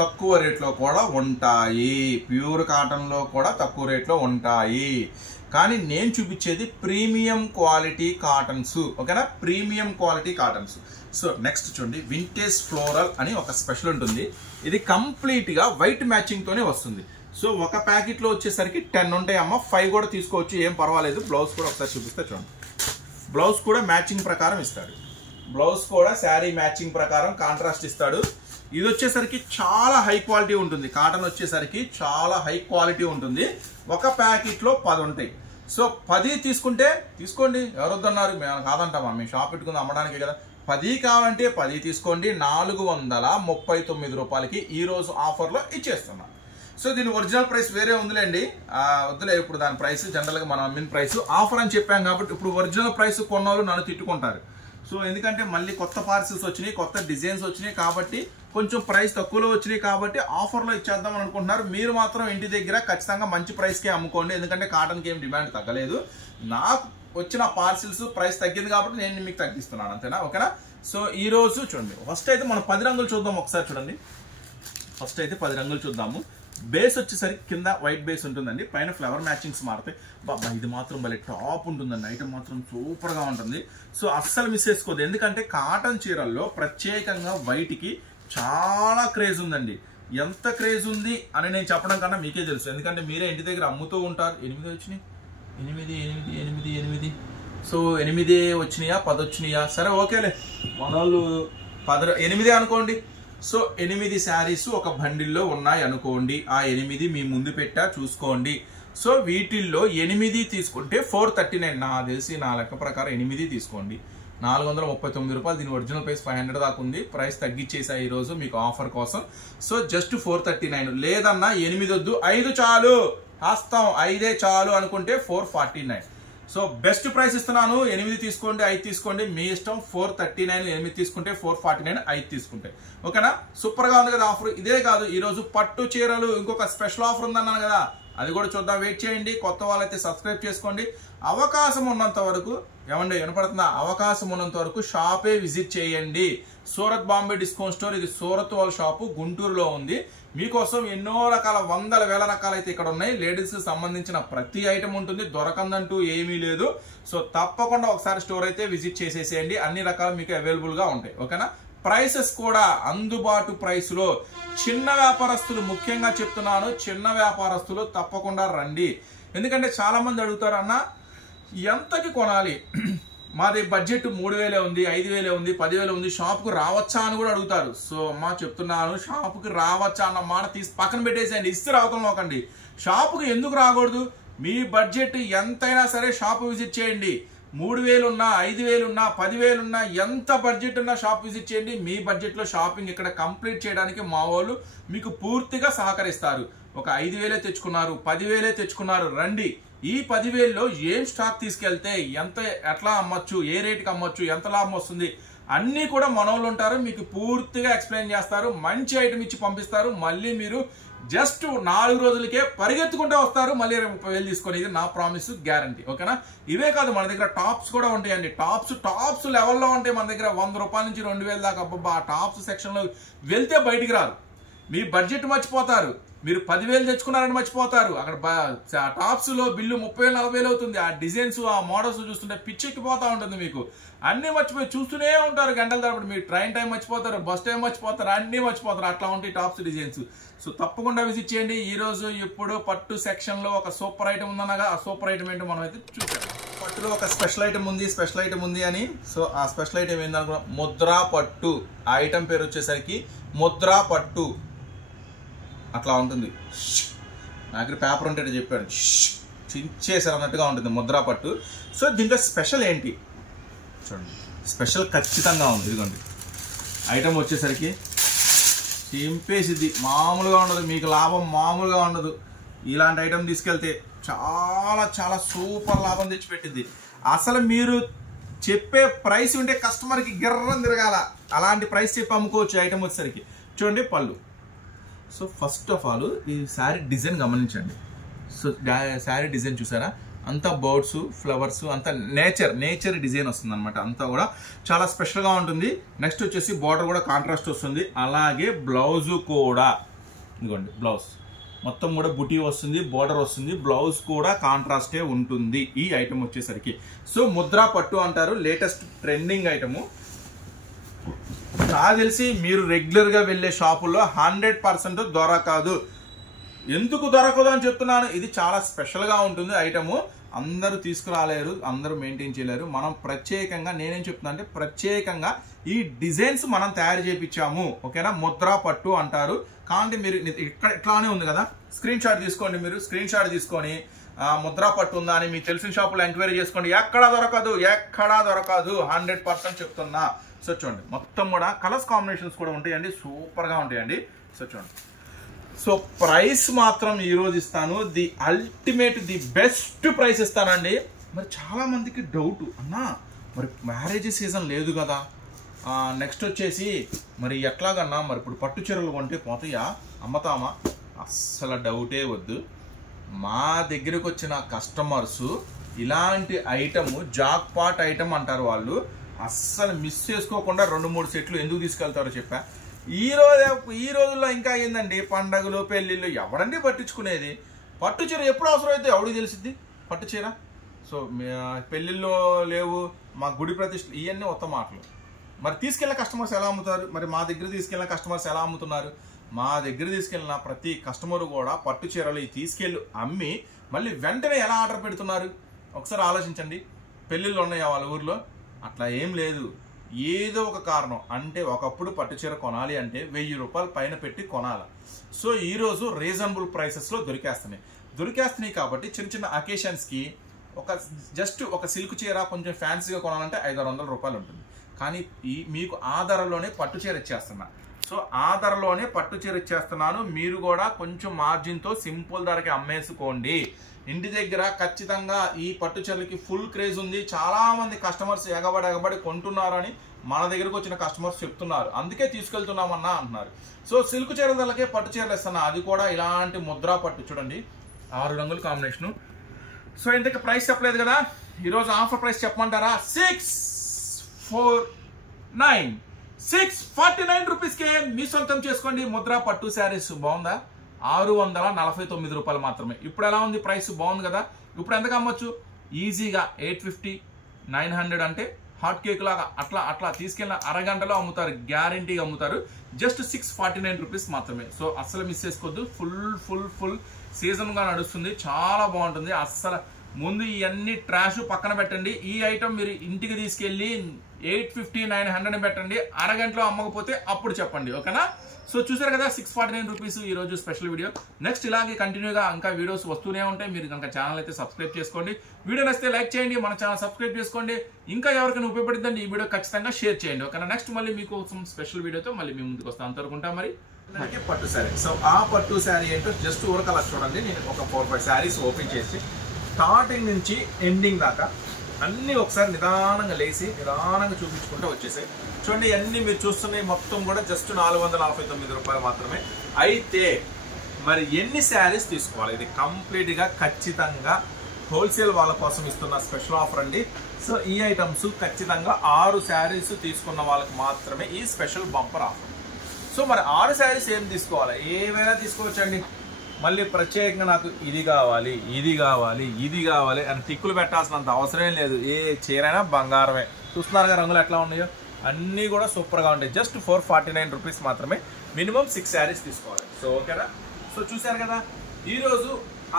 తక్కువ రేట్లో కూడా ఉంటాయి, ప్యూర్ కాటన్ లో కూడా తక్కువ రేట్లో ఉంటాయి. కానీ నేను చూపించేది ప్రీమియం క్వాలిటీ కాటన్స్. ఓకేనా, premium quality cottons. So next చూడండి, వింటేజ్ ఫ్లోరల్ అని ఒక స్పెషల్ ఉంటుంది. ఇది కంప్లీట్ గా వైట్ మ్యాచింగ్ తోనే వస్తుంది. సో ఒక ప్యాకెట్ లో వచ్చేసరికి 10 ఉంటాయి అమ్మ, 5 కూడా తీసుకోవచ్చు, ఏం పర్వాలేదు. బ్లౌజ్ కూడా ఒకసారి చూపిస్తే చూడండి. బ్లౌజ్ కూడా మ్యాచింగ్ ప్రకారం ఇస్తాడు. బ్లౌజ్ కూడా శారీ మ్యాచింగ్ ప్రకారం కాంట్రాస్ట్ ఇస్తాడు. ఇది వచ్చేసరికి చాలా హై క్వాలిటీ ఉంటుంది. కాటన్ వచ్చేసరికి చాలా హై క్వాలిటీ ఉంటుంది. ఒక ప్యాకెట్ లో 10 ఉంటాయి. సో 10 తీసుకుంటే తీసుకోండి, ఎవరొద్దన్నారు, మేము కాదంటామా, మేము షాప్ పెట్టుకుని అమ్మడానికి కదా. 10 కావాలంటే 10 తీసుకోండి. 439 రూపాయలకి ఈ రోజు ఆఫర్ లో ఇచ్చేస్తున్నా. సో దీని ఒరిజినల్ ప్రైస్ వేరే ఉందిలేండి, వద్దులే ఇప్పుడు దాని ప్రైస్. జనరల్ గా మనం అమ్మిన ప్రైస్ ఆఫర్ అని చెప్పాం కాబట్టి ఇప్పుడు ఒరిజినల్ ప్రైస్ కొన్న వాళ్ళు నన్ను తిట్టుకుంటారు. సో ఎందుకంటే మళ్ళీ కొత్త పార్సిల్స్ వచ్చినాయి, కొత్త డిజైన్స్ వచ్చినాయి కాబట్టి కొంచెం ప్రైస్ తక్కువలో వచ్చినాయి కాబట్టి ఆఫర్లో ఇచ్చేద్దాం అనుకుంటున్నారు. మీరు మాత్రం ఇంటి దగ్గర ఖచ్చితంగా మంచి ప్రైస్కే అమ్ముకోండి, ఎందుకంటే కాటన్కి ఏం డిమాండ్ తగ్గలేదు. నాకు వచ్చిన పార్సిల్స్ ప్రైస్ తగ్గింది కాబట్టి నేను మీకు తగ్గిస్తున్నాను, అంతేనా? ఓకేనా? సో ఈ రోజు చూడండి, ఫస్ట్ అయితే మనం 10 రంగులు చూద్దాం. ఒకసారి చూడండి, ఫస్ట్ అయితే 10 రంగులు చూద్దాము. బేస్ వచ్చేసరికి కింద వైట్ బేస్ ఉంటుందండి, పైన ఫ్లవర్ మ్యాచింగ్స్ మారుతాయి. బాబా ఇది మాత్రం భలే టాప్ ఉంటుందండి, ఐటమ్ మాత్రం సూపర్గా ఉంటుంది. సో అస్సలు మిస్ చేసుకోవద్దు, ఎందుకంటే కాటన్ చీరల్లో ప్రత్యేకంగా వైట్కి చాలా క్రేజ్ ఉందండి. ఎంత క్రేజ్ ఉంది అని నేను చెప్పడం కన్నా మీకే తెలుసు, ఎందుకంటే మీరే ఇంటి దగ్గర అమ్ముతూ ఉంటారు. 8 వచ్చినాయి, 8 సో 8 వచ్చినాయా 10 వచ్చినాయా? సరే ఓకేలే, మన వాళ్ళు 8 అనుకోండి. సో 8 శారీస్ ఒక బండిల్లో ఉన్నాయి అనుకోండి, ఆ 8 మీ ముందు పెట్టా చూసుకోండి. సో వీటిల్లో 8 తీసుకుంటే 439, నా తెలిసి నా లెక్క ప్రకారం 8 తీసుకోండి. 439 రూపాయలు. దీని ఒరిజినల్ ప్రైస్ 500 దాకా ఉంది, ప్రైస్ తగ్గించేసా ఈ రోజు మీకు ఆఫర్ కోసం. So just 439. లేదన్నా 8 వద్దు, 5 చాలు, హస్తం 5 చాలు అనుకుంటే 449. సో బెస్ట్ ప్రైస్ ఇస్తున్నాను, 8 తీసుకోండి, 5 తీసుకోండి, మీ ఇష్టం. 439, 8 తీసుకుంటే 449, 5 తీసుకుంటే. ఓకేనా? సూపర్ గా ఉంది కదా ఆఫర్. ఇదే కాదు, ఈ రోజు పట్టు చీరలు ఇంకొక స్పెషల్ ఆఫర్ ఉందన్నాను కదా, అది కూడా చూద్దాం. వెయిట్ చేయండి. కొత్త వాళ్ళైతే సబ్స్క్రైబ్ చేసుకోండి. అవకాశం ఉన్నంత వరకు, ఏమండి వినపడుతుందా? అవకాశం ఉన్నంత వరకు షాపే విజిట్ చేయండి. సూరత్ బాంబే డిస్కౌంట్ స్టోర్, ఇది సూరత్ వాళ్ళ షాపు, గుంటూరులో ఉంది. మీకోసం ఎన్నో రకాల వందల వేల రకాలైతే ఇక్కడ ఉన్నాయి. లేడీస్ కి సంబంధించిన ప్రతి ఐటమ్ ఉంటుంది, దొరకందంటూ ఏమీ లేదు. సో తప్పకుండా ఒకసారి స్టోర్ అయితే విజిట్ చేసేసేయండి, అన్ని రకాలు మీకు అవైలబుల్ గా ఉంటాయి. ఓకేనా? ప్రైసెస్ కూడా అందుబాటు ప్రైస్ లో. చిన్న వ్యాపారస్తులు, ముఖ్యంగా చెప్తున్నాను, చిన్న వ్యాపారస్తులు తప్పకుండా రండి. ఎందుకంటే చాలా మంది అడుగుతారు, అన్న ఎంతకి కొనాలి, మాది బడ్జెట్ 3000 ఉంది, 5000 ఉంది, 10,000 ఉంది, షాప్కు రావచ్చా అని కూడా అడుగుతారు. సో అమ్మా చెప్తున్నాను, షాపుకి రావచ్చా అన్న మాట తీసి పక్కన పెట్టేసేయండి, ఇస్తే రావతం నోకండి. షాపుకి ఎందుకు రాకూడదు? మీ బడ్జెట్ ఎంతైనా సరే షాపు విజిట్ చేయండి. 3000 ఉన్నా, 5000 ఉన్నా, 10,000 ఉన్నా, ఎంత బడ్జెట్ ఉన్నా షాప్ విజిట్ చేయండి. మీ బడ్జెట్ లో షాపింగ్ ఇక్కడ కంప్లీట్ చేయడానికి మా వాళ్ళు మీకు పూర్తిగా సహకరిస్తారు. ఒక 5,000 తెచ్చుకున్నారు, 10,000 తెచ్చుకున్నారు, రండి. ఈ 10,000లో ఏం స్టాక్ తీసుకెళ్తే ఎంత, ఎట్లా అమ్మొచ్చు, ఏ రేటుకి అమ్మొచ్చు, ఎంత లాభం వస్తుంది, అన్నీ కూడా మనోళ్ళు ఉంటారు, మీకు పూర్తిగా ఎక్స్ప్లెయిన్ చేస్తారు. మంచి ఐటమ్ ఇచ్చి పంపిస్తారు. మళ్ళీ మీరు జస్ట్ 4 రోజులకే పరిగెత్తుకుంటూ వస్తారు, మళ్ళీ 30,000 తీసుకొని. ఇది నా ప్రామిస్, గ్యారంటీ. ఓకేనా? ఇవే కాదు, మన దగ్గర టాప్స్ కూడా ఉంటాయండి. టాప్స్ లెవెల్లో ఉంటాయి మన దగ్గర. 100 రూపాయల నుంచి 2,000 దాకా. అబ్బా, ఆ టాప్స్ సెక్షన్ లో వెళ్తే బయటికి రారు, మీ బడ్జెట్ మర్చిపోతారు. మీరు 10,000 తెచ్చుకున్నారని మర్చిపోతారు. అక్కడ టాప్స్ లో బిల్లు 30,000-40,000 అవుతుంది. ఆ డిజైన్స్, ఆ మోడల్స్ చూస్తుంటే పిచ్చెక్కిపోతా ఉంటుంది మీకు. అన్ని మర్చిపోయి చూస్తూనే ఉంటారు గంటల తరబడి. మీరు ట్రైన్ టైం మర్చిపోతారు, బస్ టైం మర్చిపోతారు, అన్ని మర్చిపోతారు. అట్లా ఉంటాయి టాప్స్ డిజైన్స్. సో తప్పకుండా విజిట్ చేయండి. ఈ రోజు ఇప్పుడు పట్టు సెక్షన్ లో ఒక సూపర్ ఐటమ్ ఉందనగా, ఆ సూపర్ ఐటమ్ ఏంటో మనం అయితే చూసాం. పట్టులో ఒక స్పెషల్ ఐటమ్ ఉంది అని. సో ఆ స్పెషల్ ఐటమ్ ఏందనుకున్నా, ముద్రా పట్టు. ఆ ఐటమ్ పేరు వచ్చేసరికి ముద్రా పట్టు. అట్లా ఉంటుంది. నా దగ్గర పేపర్ ఉంటే చెప్పాడు, చించేసారు అన్నట్టుగా ఉంటుంది ముద్రా పట్టు. సో దీంట్లో స్పెషల్ ఏంటి చూడండి, స్పెషల్ ఖచ్చితంగా ఉంది. ఇదిగోండి ఐటమ్ వచ్చేసరికి చింపేసిద్ది, మామూలుగా ఉండదు, మీకు లాభం మామూలుగా ఉండదు. ఇలాంటి ఐటమ్ తీసుకెళ్తే చాలా చాలా సూపర్ లాభం తెచ్చిపెట్టింది. అసలు మీరు చెప్పే ప్రైస్ ఉంటే కస్టమర్కి గిర్రం తిరగాల, అలాంటి ప్రైస్ చెప్పి అమ్ముకోవచ్చు. ఐటమ్ వచ్చేసరికి చూడండి పళ్ళు. సో ఫస్ట్ ఆఫ్ ఆల్ ఈ శారీ డిజైన్ గమనించండి. సో శారీ డిజైన్ చూసారా, అంతా బర్డ్స్, ఫ్లవర్స్, అంతా నేచర్ డిజైన్ వస్తుంది అనమాట. అంతా కూడా చాలా స్పెషల్గా ఉంటుంది. నెక్స్ట్ వచ్చేసి బార్డర్ కూడా కాంట్రాస్ట్ వస్తుంది. అలాగే బ్లౌజ్ కూడా ఇదిగోండి, బ్లౌజ్ మొత్తం కూడా బుటీ వస్తుంది, బార్డర్ వస్తుంది, బ్లౌజ్ కూడా కాంట్రాస్టే ఉంటుంది ఈ ఐటమ్ వచ్చేసరికి. సో ముద్రా పట్టు అంటారు, లేటెస్ట్ ట్రెండింగ్ ఐటము. నాకు తెలిసి మీరు రెగ్యులర్ గా వెళ్ళే షాపుల్లో 100% దొరకదు. ఎందుకు దొరకదు అని చెప్తున్నాను, ఇది చాలా స్పెషల్ గా ఉంటుంది ఐటము. అందరూ తీసుకురాలేరు, అందరూ మెయింటైన్ చేయలేరు. మనం ప్రత్యేకంగా, నేనేం చెప్తున్నా అంటే ప్రత్యేకంగా ఈ డిజైన్స్ మనం తయారు చేయించాము. ఓకేనా? ముద్రా పట్టు అంటారు. కాబట్టి మీరు ఇక్కడ ఇట్లానే ఉంది కదా, స్క్రీన్ షాట్ తీసుకోండి. మీరు స్క్రీన్ షాట్ తీసుకొని ముద్రా పట్టు ఉందా అని మీకు తెలిసిన షాపులో ఎంక్వైరీ చేసుకోండి. ఎక్కడా దొరకదు, 100% చెప్తున్నా. సో చూడండి, మొత్తం కూడా కలర్స్ కాంబినేషన్స్ కూడా ఉంటాయండి, సూపర్ గా ఉంటాయండి. సో చూడండి, సో ప్రైస్ మాత్రం ఈ రోజు ఇస్తాను, the ultimate, the best price ఇస్తానండి. మరి చాలా మందికి డౌట్, అన్నా మరి మ్యారేజ్ సీజన్ లేదు కదా, నెక్స్ట్ వచ్చేసి మరి ఎట్లాగన్నా మరి ఇప్పుడు పట్టు చీరలు కొంటే పోతాయా అమ్మతామా? అస్సలు డౌటే వద్దు. మా దగ్గరకు వచ్చిన కస్టమర్స్ ఇలాంటి ఐటమ్ జాక్ పాట్ ఐటమ్ అంటారు వాళ్ళు. అస్సలు మిస్ చేసుకోకుండా 2-3 సెట్లు ఎందుకు తీసుకెళ్తారో చెప్పా. ఈ రోజుల్లో ఇంకా ఏందండి, పండగలు పెళ్ళిళ్ళు ఎవరండి పట్టించుకునేది? పట్టు చీర ఎప్పుడు అవసరం అయితే ఎవడికి తెలిసిద్ది పట్టు చీర? సో పెళ్ళిళ్ళు లేవు, మా గుడి ప్రతిష్ఠ, ఇవన్నీ ఉత్తమ మాటలు. మరి తీసుకెళ్ళిన కస్టమర్స్ ఎలా అమ్ముతారు? మరి మా దగ్గర తీసుకెళ్ళిన కస్టమర్స్ ఎలా అమ్ముతున్నారు? మా దగ్గర తీసుకెళ్ళిన ప్రతి కస్టమర్ కూడా పట్టు చీరలు తీసుకెళ్ళి అమ్మి మళ్ళీ వెంటనే ఎలా ఆర్డర్ పెడుతున్నారు ఒకసారి ఆలోచించండి. పెళ్ళిళ్ళు ఉన్నాయా వాళ్ళ ఊర్లో? అట్లా ఏం లేదు. ఏదో ఒక కారణం అంటే ఒకప్పుడు పట్టు చీర కొనాలి అంటే 1000 రూపాయలు పైన పెట్టి కొనాలి. సో ఈరోజు రీజనబుల్ ప్రైసెస్లో దొరికేస్తున్నాయి కాబట్టి చిన్న చిన్న అకేషన్స్కి జస్ట్ ఒక సిల్క్ చీర కొంచెం ఫ్యాన్సీగా కొనాలంటే 500-600 రూపాయలు ఉంటుంది. కానీ మీకు ఆ ధరలోనే పట్టు చీర ఇచ్చేస్తున్నా. సో ఆ ధరలోనే పట్టు చీర ఇచ్చేస్తున్నాను. మీరు కూడా కొంచెం మార్జిన్తో సింపుల్ ధరకి అమ్మేసుకోండి. ఇంటి దగ్గర ఖచ్చితంగా ఈ పట్టు చీరలకి ఫుల్ క్రేజ్ ఉంది. చాలా మంది కస్టమర్స్ ఎగబడి కొంటున్నారని మన దగ్గరకు వచ్చిన కస్టమర్స్ చెప్తున్నారు. అందుకే తీసుకెళ్తున్నామన్నా అంటున్నారు. సో సిల్క్ చీర ధరలకే పట్టు చీరలు ఇస్తున్నా. అది కూడా ఇలాంటి ముద్రా పట్టు చూడండి, 6 రంగుల కాంబినేషను. సో ఇంతకు ప్రైస్ చెప్పలేదు కదా, ఈరోజు ఆఫర్ ప్రైస్ చెప్పమంటారా? 649 రూపీస్కే మీ సొంతం చేసుకోండి ముద్రా పట్టు శారీస్. బాగుందా? 649 రూపాయలు మాత్రమే. ఇప్పుడు ఎలా ఉంది ప్రైస్? బాగుంది కదా. ఇప్పుడు ఎంతకు అమ్మొచ్చు? ఈజీగా 850-900 అంటే హాట్ కేక్ లాగా అట్లా తీసుకెళ్ళిన అరగంటలో అమ్ముతారు, గ్యారంటీగా అమ్ముతారు. జస్ట్ 649 రూపీస్ మాత్రమే. సో అస్సలు మిస్ చేసుకోవద్దు. ఫుల్ సీజన్గా నడుస్తుంది, చాలా బాగుంటుంది. అస్సలు ముందు ఇవన్నీ ట్రాష్ పక్కన పెట్టండి. ఈ ఐటమ్ మీరు ఇంటికి తీసుకెళ్ళి 850-900 పెట్టండి. అరగంటలో అమ్మకపోతే అప్పుడు చెప్పండి, ఓకేనా? సో చూసారు కదా 649 రూపీస్ ఈరోజు స్పెషల్ వీడియో. నెక్స్ట్ ఇలాగే కంటిన్యూగా ఇంకా వీడియోస్ వస్తూనే ఉంటాయి. మీరు కనుక ఛానల్ అయితే సబ్స్క్రైబ్ చేసుకోండి. వీడియో నచ్చితే లైక్ చేయండి, మన ఛానల్ సబ్స్క్రైబ్ చేసుకోండి. ఇంకా ఎవరికైనా ఉపయోగపడుతుందండి ఈ వీడియో ఖచ్చితంగా షేర్ చేయండి, ఓకేనా? నెక్స్ట్ మళ్ళీ మీకోసం స్పెషల్ వీడియోతో మళ్ళీ మీ ముందుకు వస్తాను. అంతవరకుంటా మరి పట్టు శారీ. సో ఆ పట్టు శారీ ఏంటో జస్ట్ ఊరకలా చూడండి. నేను ఒక 4-5 శారీస్ ఓపెన్ చేసి స్టార్టింగ్ నుంచి ఎండింగ్ దాకా అన్నీ ఒకసారి నిదానంగా లేసి నిదానంగా చూపించుకుంటూ వచ్చేసాయి. చూడండి అన్నీ మీరు చూస్తున్నాయి మొత్తం కూడా జస్ట్ 449 రూపాయలు మాత్రమే. అయితే మరి ఎన్ని శారీస్ తీసుకోవాలి? ఇది కంప్లీట్గా ఖచ్చితంగా హోల్సేల్ వాళ్ళ కోసం ఇస్తున్న స్పెషల్ ఆఫర్ అండి. సో ఈ ఐటమ్స్ ఖచ్చితంగా 6 శారీస్ తీసుకున్న వాళ్ళకి మాత్రమే ఈ స్పెషల్ బంపర్ ఆఫర్. సో మరి 6 శారీస్ ఏం తీసుకోవాలి? ఏమైనా తీసుకోవచ్చండి. మళ్ళీ ప్రత్యేకంగా నాకు ఇది కావాలి అని టిక్కులు పెట్టాల్సినంత అవసరం లేదు. ఏ చీరైనా బంగారమే. చూస్తున్నారుగా రంగులు ఎట్లా ఉన్నాయో, అన్నీ కూడా సూపర్గా ఉంటాయి. జస్ట్ 449 రూపీస్ మాత్రమే. మినిమం 6 శారీస్ తీసుకోవాలి. సో ఓకేనా? సో చూసారు కదా, ఈరోజు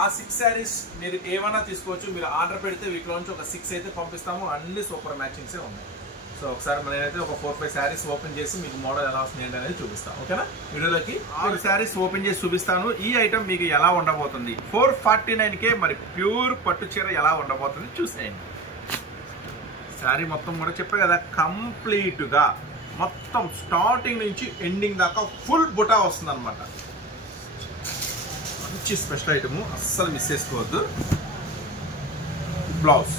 ఆ 6 శారీస్ మీరు ఏమైనా తీసుకోవచ్చు. మీరు ఆర్డర్ పెడితే వీటిలోంచి ఒక 6 అయితే పంపిస్తాము. అన్ని సూపర్ మ్యాచింగ్సే ఉన్నాయి. సో ఒకసారి నేనైతే ఒక 4-5 శారీస్ ఓపెన్ చేసి మీకు మోడల్ ఎలా వస్తుంది అనేది చూపిస్తాను, ఓకేనా? వీడియోలోకి 6 శారీస్ ఓపెన్ చేసి చూపిస్తాను. ఈ ఐటమ్ మీకు ఎలా ఉండబోతుంది 449కే మరి ప్యూర్ పట్టు చీర ఎలా ఉండబోతుంది చూసేయండి. శారీ మొత్తం కూడా చెప్పే కదా, కంప్లీట్గా మొత్తం స్టార్టింగ్ నుంచి ఎండింగ్ దాకా ఫుల్ బుటా వస్తుంది అనమాట. మంచి స్పెషల్ ఐటము, అస్సలు మిస్ చేసుకోవద్దు. బ్లౌజ్.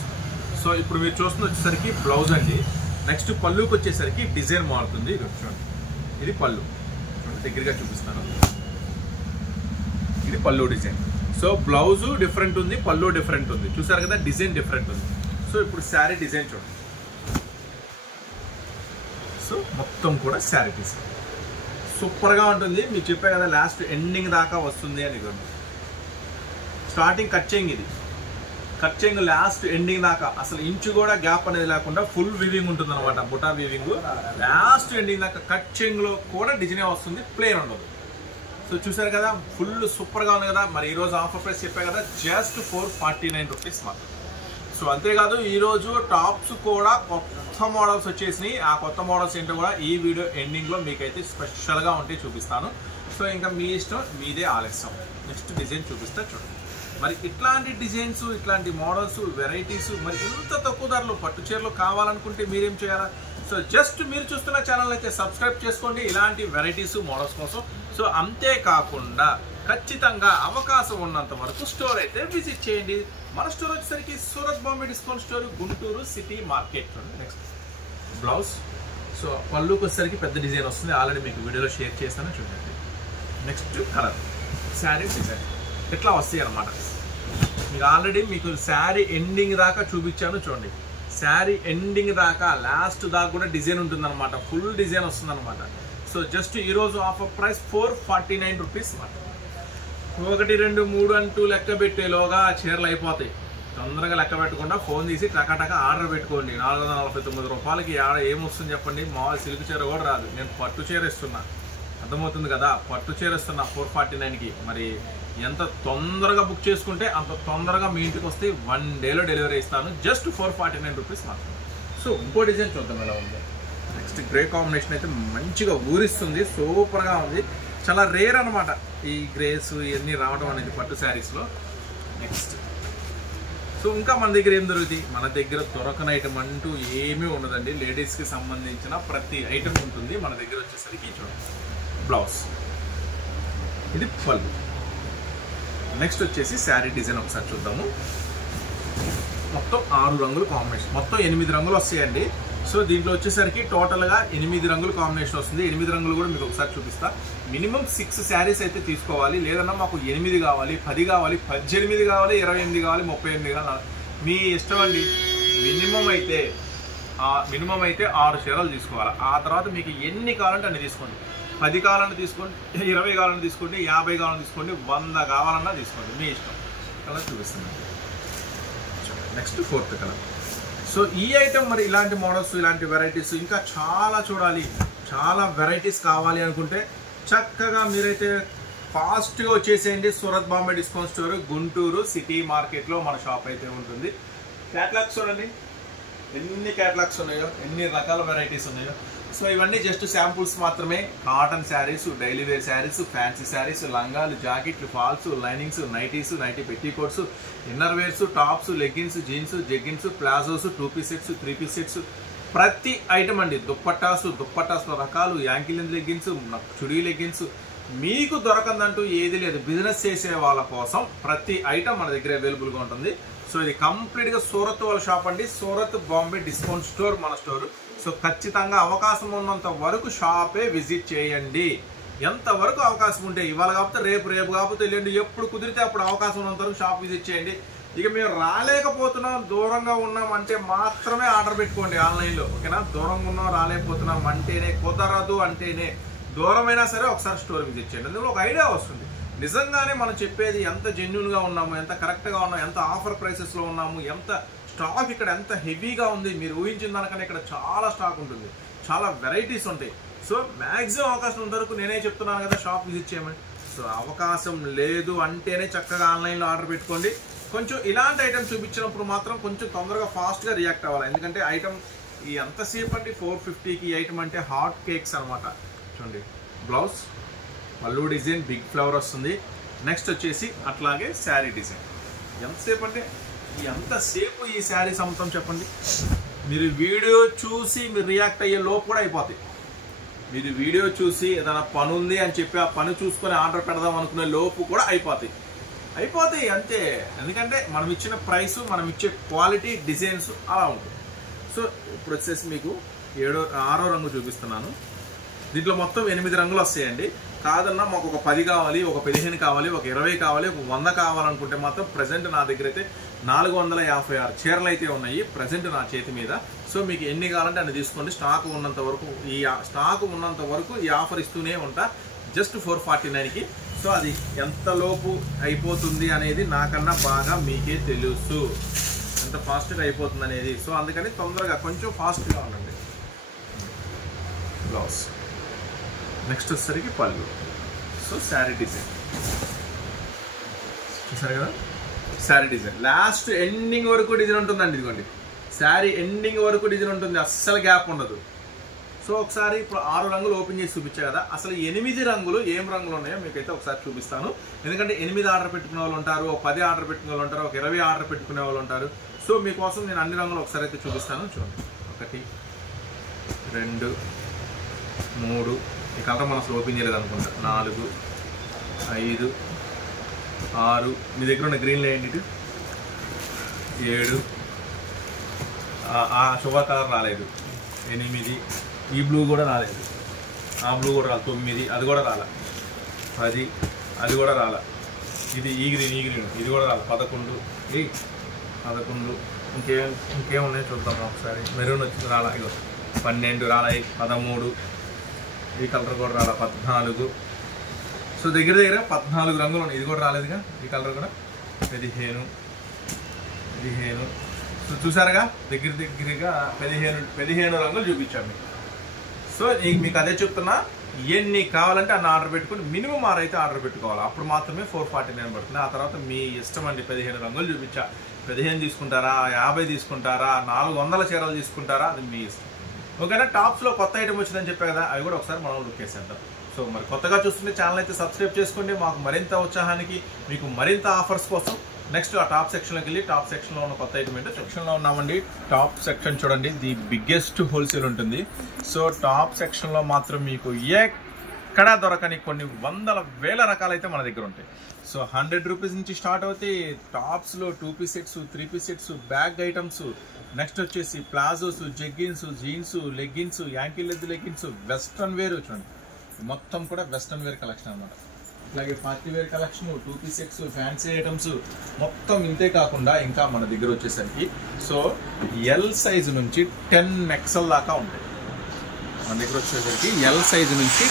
సో ఇప్పుడు మీరు చూస్తున్న వచ్చేసరికి బ్లౌజ్ అండి. నెక్స్ట్ పళ్ళుకి వచ్చేసరికి డిజైన్ మారుతుంది. ఇది చూడండి, ఇది పళ్ళు. దగ్గరగా చూపిస్తాను. ఇది పళ్ళు డిజైన్. సో బ్లౌజు డిఫరెంట్ ఉంది, పళ్ళు డిఫరెంట్ ఉంది. చూసారు కదా, డిజైన్ డిఫరెంట్ ఉంది. సో ఇప్పుడు శారీ డిజైన్ చూడండి. సో మొత్తం కూడా శారీ డిజైన్ సూపర్గా ఉంటుంది. మీకు చెప్పే కదా లాస్ట్ ఎండింగ్ దాకా వస్తుంది అని. స్టార్టింగ్ కట్ చేయింగ్, ఇది కట్ చేయింగ్ లాస్ట్ ఎండింగ్ దాకా అసలు ఇంచు కూడా గ్యాప్ అనేది లేకుండా ఫుల్ వీవింగ్ ఉంటుంది అనమాట. బుటా వీవింగ్ లాస్ట్ ఎండింగ్ దాకా కట్ చేయింగ్లో కూడా డిజైన్ వస్తుంది, ప్లేన్ ఉండదు. సో చూసారు కదా, ఫుల్ సూపర్గా ఉంది కదా. మరి ఈరోజు ఆఫర్ ప్రైస్ చెప్పే కదా, జస్ట్ 449 రూపీస్ మాత్రం. సో అంతేకాదు ఈరోజు టాప్స్ కూడా కొత్త మోడల్స్ వచ్చేసినాయి. ఆ కొత్త మోడల్స్ ఏంటో కూడా ఈ వీడియో ఎండింగ్లో మీకైతే స్పెషల్గా ఉంటే చూపిస్తాను. సో ఇంకా మీ ఇష్టం, మీదే ఆలస్యం. నెక్స్ట్ డిజైన్ చూపిస్తా చూడండి. మరి ఇట్లాంటి డిజైన్స్, ఇట్లాంటి మోడల్స్, వెరైటీస్ మరి ఇంత తక్కువ ధరలో పట్టు చీరలు కావాలనుకుంటే మీరేం చేయాలా? సో జస్ట్ మీరు చూస్తున్న ఛానల్ అయితే సబ్స్క్రైబ్ చేసుకోండి ఇలాంటి వెరైటీస్, మోడల్స్ కోసం. సో అంతేకాకుండా ఖచ్చితంగా అవకాశం ఉన్నంత వరకు స్టోర్ అయితే విజిట్ చేయండి. మన స్టోర్ వచ్చేసరికి Surat Bombay discount store, Guntur city market. Next blouse. So పళ్ళుకి వచ్చేసరికి పెద్ద డిజైన్ వస్తుంది, ఆల్రెడీ మీకు వీడియోలో షేర్ చేస్తాను చూడండి. నెక్స్ట్ కలర్ శారీ డిజైన్ ఇట్లా వస్తాయి అన్నమాట. మీకు ఆల్రెడీ మీకు శారీ ఎండింగ్ దాకా చూపించాను చూడండి. శారీ ఎండింగ్ దాకా లాస్ట్ దాకా కూడా డిజైన్ ఉంటుందన్నమాట, ఫుల్ డిజైన్ వస్తుందన్నమాట. సో జస్ట్ ఈరోజు ఆఫర్ ప్రైస్ 449 రూపీస్ అన్నమాట. 1 2 3 అంటూ లెక్క పెట్టేలోగా చీరలు అయిపోతాయి. తొందరగా లెక్క పెట్టకుండా ఫోన్ తీసి టకాటక ఆర్డర్ పెట్టుకోండి. 449 రూపాయలకి ఏమొస్తుంది చెప్పండి? మామూలు సిల్క్ చీర కూడా రాదు. నేను పట్టు చీర ఇస్తున్నా, అర్థమవుతుంది కదా, పట్టు చీర ఇస్తున్నా 449కి. మరి ఎంత తొందరగా బుక్ చేసుకుంటే అంత తొందరగా మీ ఇంటికి వస్తే 1 డేలో డెలివరీ ఇస్తాను. జస్ట్ 449 రూపీస్ మాత్రం. సో ఇంకో డిజైన్ చూద్దాం ఎలా ఉంది. నెక్స్ట్ గ్రే కాంబినేషన్ అయితే మంచిగా ఊరిస్తుంది, సూపర్గా ఉంది. చాలా రేర్ అనమాట ఈ గ్రేస్ ఇవన్నీ రావడం అనేది పట్టు శారీస్లో. నెక్స్ట్ సో ఇంకా మన దగ్గర ఏం దొరుకుతాయి? మన దగ్గర దొరకని ఐటమ్ అంటూ ఏమీ ఉండదండి. లేడీస్కి సంబంధించిన ప్రతి ఐటమ్ ఉంటుంది మన దగ్గర. వచ్చేసరికి చూడండి బ్లౌజ్, ఇది పళ్ళు. నెక్స్ట్ వచ్చేసి శారీ డిజైన్ ఒకసారి చూద్దాము. మొత్తం 6 రంగులు కాంబినేషన్, మొత్తం 8 రంగులు వస్తాయండి. సో దీంట్లో వచ్చేసరికి టోటల్గా 8 రంగులు కాంబినేషన్ వస్తుంది. 8 రంగులు కూడా మీకు ఒకసారి చూపిస్తా. మినిమం 6 శారీస్ అయితే తీసుకోవాలి, లేదన్నా మాకు 8 కావాలి, 10 కావాలి, 18 కావాలి, 28 కావాలి, 38 కావాలి, మీ ఇష్టం అండి. మినిమం అయితే 6 చీరలు తీసుకోవాలి. ఆ తర్వాత మీకు ఎన్ని కావాలంటే అన్ని తీసుకోండి. 10 కావాలని తీసుకోండి, 20 కావాలని తీసుకోండి, 50 కావాలని తీసుకోండి, 100 కావాలన్నా తీసుకోండి, మీ ఇష్టం. కలర్ చూపిస్తున్నాను. Next 4th colour. సో ఈ ఐటమ్ మరి ఇలాంటి మోడల్స్, ఇలాంటి వెరైటీస్ ఇంకా చాలా చూడాలి, చాలా వెరైటీస్ కావాలి అనుకుంటే చక్కగా మీరైతే ఫాస్ట్గా వచ్చేసేయండి. Surat Bombay discount store, Guntur city మార్కెట్లో మన షాప్ అయితే ఉంటుంది. క్యాటలాగ్స్ చూడండి, ఎన్ని క్యాటలాగ్స్ ఉన్నాయో, ఎన్ని రకాల వెరైటీస్ ఉన్నాయో. సో ఇవన్నీ జస్ట్ శాంపుల్స్ మాత్రమే. Cotton saris, daily wear saris, fancy saris, లంగాలు, జాకెట్లు, falls, linings, nighties, nighty petticoats, inner wears, tops, leggings, jeans, jeggings, palazzos, 2 piece sets, 3 piece sets, ప్రతి ఐటమ్ అండి. దుప్పట్టాస్లో రకాలు, యాంకిల్ లెగ్గిన్స్, చుడీ లెగ్గిన్స్, మీకు దొరకందంటూ ఏది లేదు. బిజినెస్ చేసే వాళ్ళ కోసం ప్రతి ఐటమ్ మన దగ్గర అవైలబుల్గా ఉంటుంది. సో ఇది కంప్లీట్గా సూరత్ వాళ్ళ షాప్ అండి, సూరత్ బాంబే డిస్కౌంట్ స్టోర్ మన స్టోర్. సో ఖచ్చితంగా అవకాశం ఉన్నంత వరకు షాపే విజిట్ చేయండి. ఎంతవరకు అవకాశం ఉంటే, ఇవాళ కాకపోతే రేపు కాకపోతే వెళ్ళండి, ఎప్పుడు కుదిరితే అప్పుడు అవకాశం ఉన్నంత వరకు షాప్ విజిట్ చేయండి. ఇక మేము రాలేకపోతున్నాం, దూరంగా ఉన్నాం అంటే మాత్రమే ఆర్డర్ పెట్టుకోండి ఆన్లైన్లో, ఓకేనా? దూరంగా ఉన్నాం, రాలేకపోతున్నాం అంటేనే, కుదరదు అంటేనే, దూరమైనా సరే ఒకసారి స్టోర్ విజిట్ చేయండి. అందులో ఒక ఐడియా వస్తుంది. నిజంగానే మనం చెప్పేది ఎంత జెన్యూన్గా ఉన్నాము, ఎంత కరెక్ట్గా ఉన్నాము, ఎంత ఆఫర్ ప్రైసెస్లో ఉన్నాము, ఎంత స్టాక్ ఇక్కడ ఎంత హెవీగా ఉంది. మీరు ఊహించిన దానికన్నా ఇక్కడ చాలా స్టాక్ ఉంటుంది, చాలా వెరైటీస్ ఉంటాయి. సో మ్యాక్సిమం అవకాశం ఉన్నంత వరకు నేనే చెప్తున్నాను కదా, షాప్ విజిట్ చేయమని. సో అవకాశం లేదు అంటేనే చక్కగా ఆన్లైన్లో ఆర్డర్ పెట్టుకోండి. కొంచెం ఇలాంటి ఐటమ్ చూపించినప్పుడు మాత్రం కొంచెం తొందరగా ఫాస్ట్గా రియాక్ట్ అవ్వాలి. ఎందుకంటే ఐటమ్ ఈ ఎంతసేపు అంటే 450కి ఈ ఐటమ్ అంటే హాట్ కేక్స్ అనమాట. చూడండి బ్లౌజ్, పళ్ళు డిజైన్, బిగ్ ఫ్లవర్ వస్తుంది. నెక్స్ట్ వచ్చేసి అట్లాగే శారీ డిజైన్. ఎంతసేపు అంటే ఎంతసేపు ఈ శారీస్ అమ్ముతాం చెప్పండి? మీరు వీడియో చూసి మీరు రియాక్ట్ అయ్యే లోపు కూడా అయిపోతాయి. మీరు వీడియో చూసి ఏదైనా పని ఉంది అని చెప్పి ఆ పని చూసుకొని ఆర్డర్ పెడదాం అనుకునే లోపు కూడా అయిపోతాయి అంతే. ఎందుకంటే మనం ఇచ్చిన ప్రైస్, మనం ఇచ్చే క్వాలిటీ, డిజైన్స్ అలా ఉంటుంది. సో ఇప్పుడు వచ్చేసి మీకు 6వ రంగు చూపిస్తున్నాను. దీంట్లో మొత్తం 8 రంగులు వస్తాయండి. కాదన్నా మాకు ఒక 10 కావాలి, ఒక 15 కావాలి, ఒక 20 కావాలి, ఒక 100 కావాలనుకుంటే మాత్రం ప్రజెంట్ నా దగ్గర అయితే 456 చీరలు అయితే ఉన్నాయి ప్రజెంట్ నా చేతి మీద. సో మీకు ఎన్ని కావాలంటే అన్ని తీసుకోండి. స్టాక్ ఉన్నంత వరకు ఈ ఆఫర్ ఇస్తూనే ఉంటా, జస్ట్ 449కి. సో అది ఎంతలోపు అయిపోతుంది అనేది నాకన్నా బాగా మీకే తెలుసు, ఎంత ఫాస్ట్గా అయిపోతుంది అనేది. సో అందుకని తొందరగా కొంచెం ఫాస్ట్గా ఉండండి. బ్లౌజ్, నెక్స్ట్ వచ్చేసరికి పళ్ళు. సో శారీ డిజైన్ చూసారు కదా, శారీ డిజైన్ లాస్ట్ ఎండింగ్ వరకు డిజైన్ ఉంటుందండి. ఇదిగోండి శారీ ఎండింగ్ వరకు డిజైన్ ఉంటుంది, అస్సలు గ్యాప్ ఉండదు. సో ఒకసారి ఇప్పుడు 6 రంగులు ఓపెన్ చేసి చూపించా కదా, అసలు 8 రంగులు ఏం రంగులు ఉన్నాయో మీకైతే ఒకసారి చూపిస్తాను. ఎందుకంటే 8 ఆర్డర్ పెట్టుకునే వాళ్ళు ఉంటారు, 10 ఆర్డర్ పెట్టుకునే వాళ్ళు ఉంటారు, 20 ఆర్డర్ పెట్టుకునే వాళ్ళు ఉంటారు. సో మీకోసం నేను అన్ని రంగులు ఒకసారి అయితే చూపిస్తాను. చూడండి 1 2 3, ఈ కలర్ మనం అసలు ఓపెన్ చేయలేదు అనుకుంటా, 4 5 6, మీ దగ్గర ఉన్న గ్రీన్ వేయండి, 7, ఆ షుగర్ కలర్ రాలేదు, 8 ఈ బ్లూ కూడా రాలేదు, ఆ బ్లూ కూడా రాలేదు, 9 అది కూడా రాలే, 10 అది కూడా రాలే, ఇది ఈ గ్రీన్ ఇది కూడా రాలే, 11 11 ఇంకేమున్నాయి చూద్దాం ఒకసారి. మెరూన్ వచ్చింది రాలా, ఇగో 12 రాలే, 13 ఈ కలర్ కూడా రాలా, 14. సో దగ్గర 14 రంగులు ఉన్నాయి. ఇది కూడా రాలేదుగా, ఈ కలర్ కూడా 15. సో చూసారుగా దగ్గరగా 15 రంగులు చూపించాను మీకు. సో మీకు అదే చెప్తున్నా, ఎన్ని కావాలంటే అన్ని ఆర్డర్ పెట్టుకుని మినిమం 6 అయితే ఆర్డర్ పెట్టుకోవాలి. అప్పుడు మాత్రమే 449 పడుతుంది. ఆ తర్వాత మీ ఇష్టం అండి. 15 రంగులు చూపించా, 15 తీసుకుంటారా, 50 తీసుకుంటారా, 400 చీరలు తీసుకుంటారా, అది మీ ఇష్టం. ఓకేనా. టాప్స్లో కొత్త ఐటమ్ వచ్చిందని చెప్పే కదా, అవి కూడా ఒకసారి మనం లుక్ వేసేద్దాం. సో మరి కొత్తగా చూస్తుంటే ఛానల్ అయితే సబ్స్క్రైబ్ చేసుకోండి. మాకు మరింత ఉత్సాహానికి, మీకు మరింత ఆఫర్స్ కోసం నెక్స్ట్ ఆ టాప్ సెక్షన్లోకి వెళ్ళి టాప్ సెక్షన్లో ఉన్న కొత్త ఐటమ్ ఏంటో సెక్షన్లో ఉన్నామండి. టాప్ సెక్షన్ చూడండి, ది బిగ్గెస్ట్ హోల్సేల్ ఉంటుంది. సో టాప్ సెక్షన్లో మాత్రం మీకు ఎక్కడా దొరకని కొన్ని వందల వేల రకాలైతే మన దగ్గర ఉంటాయి. సో 100 రూపీస్ నుంచి స్టార్ట్ అవుతాయి టాప్స్లో. 2 piece sets, 3 piece sets, bag items, next వచ్చేసి palazzos, jeggings, jeans, leggings, ankle leg leggings, western wear చూడండి, మొత్తం కూడా వెస్ట్రన్ వేర్ కలెక్షన్ అన్నమాట. అలాగే party wear collection, 2 piece sets, fancy items మొత్తం ఇంతే కాకుండా ఇంకా మన దగ్గర వచ్చేసరికి సో ఎల్ సైజు నుంచి 10XL దాకా ఉంటాయి. మన దగ్గర వచ్చేసరికి ఎల్ సైజు నుంచి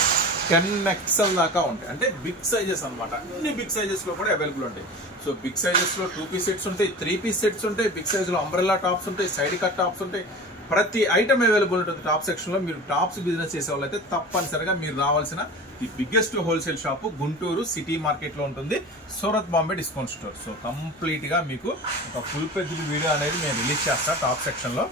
10XL దాకా ఉంటాయి. అంటే బిగ్ సైజెస్ అనమాట. అన్ని బిగ్ సైజెస్లో కూడా అవైలబుల్ ఉంటాయి. సో బిగ్ సైజెస్లో 2 పీస్ సెట్స్ ఉంటాయి, 3 పీస్ సెట్స్ ఉంటాయి, బిగ్ సైజులో అంబ్రెల్లా టాప్స్ ఉంటాయి, సైడ్ కట్ టాప్స్ ఉంటాయి. ప్రతి ఐటమ్ అవైలబుల్ ఉంటుంది టాప్ సెక్షన్లో. మీరు టాప్స్ బిజినెస్ చేసే వాళ్ళైతే తప్పనిసరిగా మీరు రావాల్సిన the biggest wholesale shop Guntur city మార్కెట్లో ఉంటుంది, Surat Bombay discount store. So కంప్లీట్గా మీకు ఒక ఫుల్ పేజ్ వీడియో అనేది నేను రిలీజ్ చేస్తాను టాప్ సెక్షన్లో.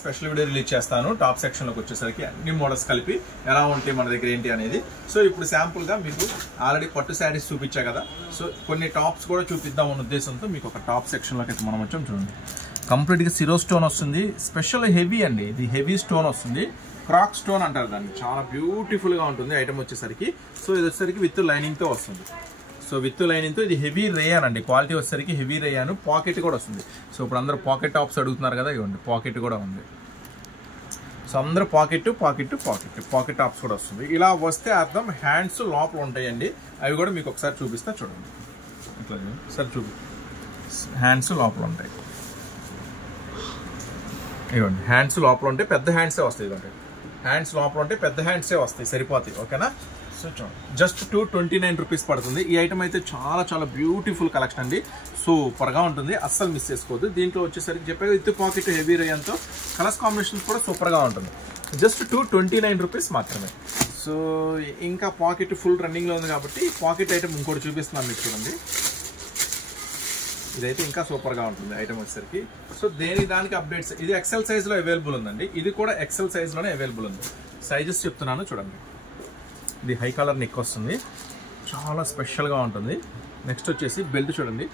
స్పెషల్ వీడియో రిలీజ్ చేస్తాను టాప్ సెక్షన్లోకి వచ్చేసరికి, అన్ని మోడల్స్ కలిపి ఎలా ఉంటాయి మన దగ్గర ఏంటి అనేది. సో ఇప్పుడు శాంపుల్గా మీకు ఆల్రెడీ పట్టు శారీస్ చూపించా కదా, సో కొన్ని టాప్స్ కూడా చూపిద్దాం అన్న ఉద్దేశంతో మీకు ఒక టాప్ సెక్షన్లోకి అయితే మనం వచ్చాం. చూడండి, కంప్లీట్గా సిరో స్టోన్ వస్తుంది, స్పెషల్ హెవీ అండి, ఇది హెవీ స్టోన్ వస్తుంది, క్రాక్ స్టోన్ అంటారు దాన్ని. చాలా బ్యూటిఫుల్గా ఉంటుంది ఐటమ్ వచ్చేసరికి. సో ఇది వచ్చేసరికి విత్ లైనింగ్తో వస్తుంది. సో విత్ లైనింగ్తో ఇది హెవీ రేయాన్ అండి, క్వాలిటీ వచ్చేసరికి హెవీ రేయాన్. పాకెట్ కూడా వస్తుంది. సో ఇప్పుడు అందరూ పాకెట్ టాప్స్ అడుగుతున్నారు కదా, ఇవ్వండి పాకెట్ కూడా ఉంది. సో అందరూ పాకెట్ టాప్స్ కూడా వస్తుంది. ఇలా వస్తే అర్థం హ్యాండ్స్ లోపల ఉంటాయండి. అవి కూడా మీకు ఒకసారి చూపిస్తా చూడండి. ఇట్లా సార్ హ్యాండ్స్ లోపల ఉంటాయి, ఇవ్వండి హ్యాండ్స్ లోపల ఉంటే పెద్ద హ్యాండ్సే వస్తాయి. ఇవ్వండి హ్యాండ్స్ లోపల ఉంటే పెద్ద హ్యాండ్సే వస్తాయి, సరిపోతాయి. ఓకేనా. సో చూడండి, జస్ట్ 229 రూపీస్ పడుతుంది. ఈ ఐటమ్ అయితే చాలా బ్యూటిఫుల్ కలెక్షన్ అండి, సూపర్గా ఉంటుంది, అస్సలు మిస్ చేసుకోవద్దు. దీంట్లో వచ్చేసరికి చెప్పే విత్ పాకెట్ హెవీ రేయంతో కలర్స్ కాంబినేషన్స్ కూడా సూపర్గా ఉంటుంది. జస్ట్ 229 రూపీస్ మాత్రమే. సో ఇంకా పాకెట్ ఫుల్ రన్నింగ్లో ఉంది కాబట్టి పాకెట్ ఐటమ్ ఇంకోటి చూపిస్తున్నాను మీకు. చూడండి, ఇదైతే ఇంకా సూపర్గా ఉంటుంది ఐటమ్ వచ్చేసరికి. సో దానికి అప్డేట్స్, ఇది ఎక్సెల్ సైజ్లో అవైలబుల్ ఉందండి, ఇది కూడా ఎక్సెల్ సైజ్లోనే అవైలబుల్ ఉంది. సైజెస్ చెప్తున్నాను చూడండి. ఇది హై కలర్ నెక్ వస్తుంది, చాలా స్పెషల్గా ఉంటుంది. నెక్స్ట్ వచ్చేసి బెల్ట్ చూడండి,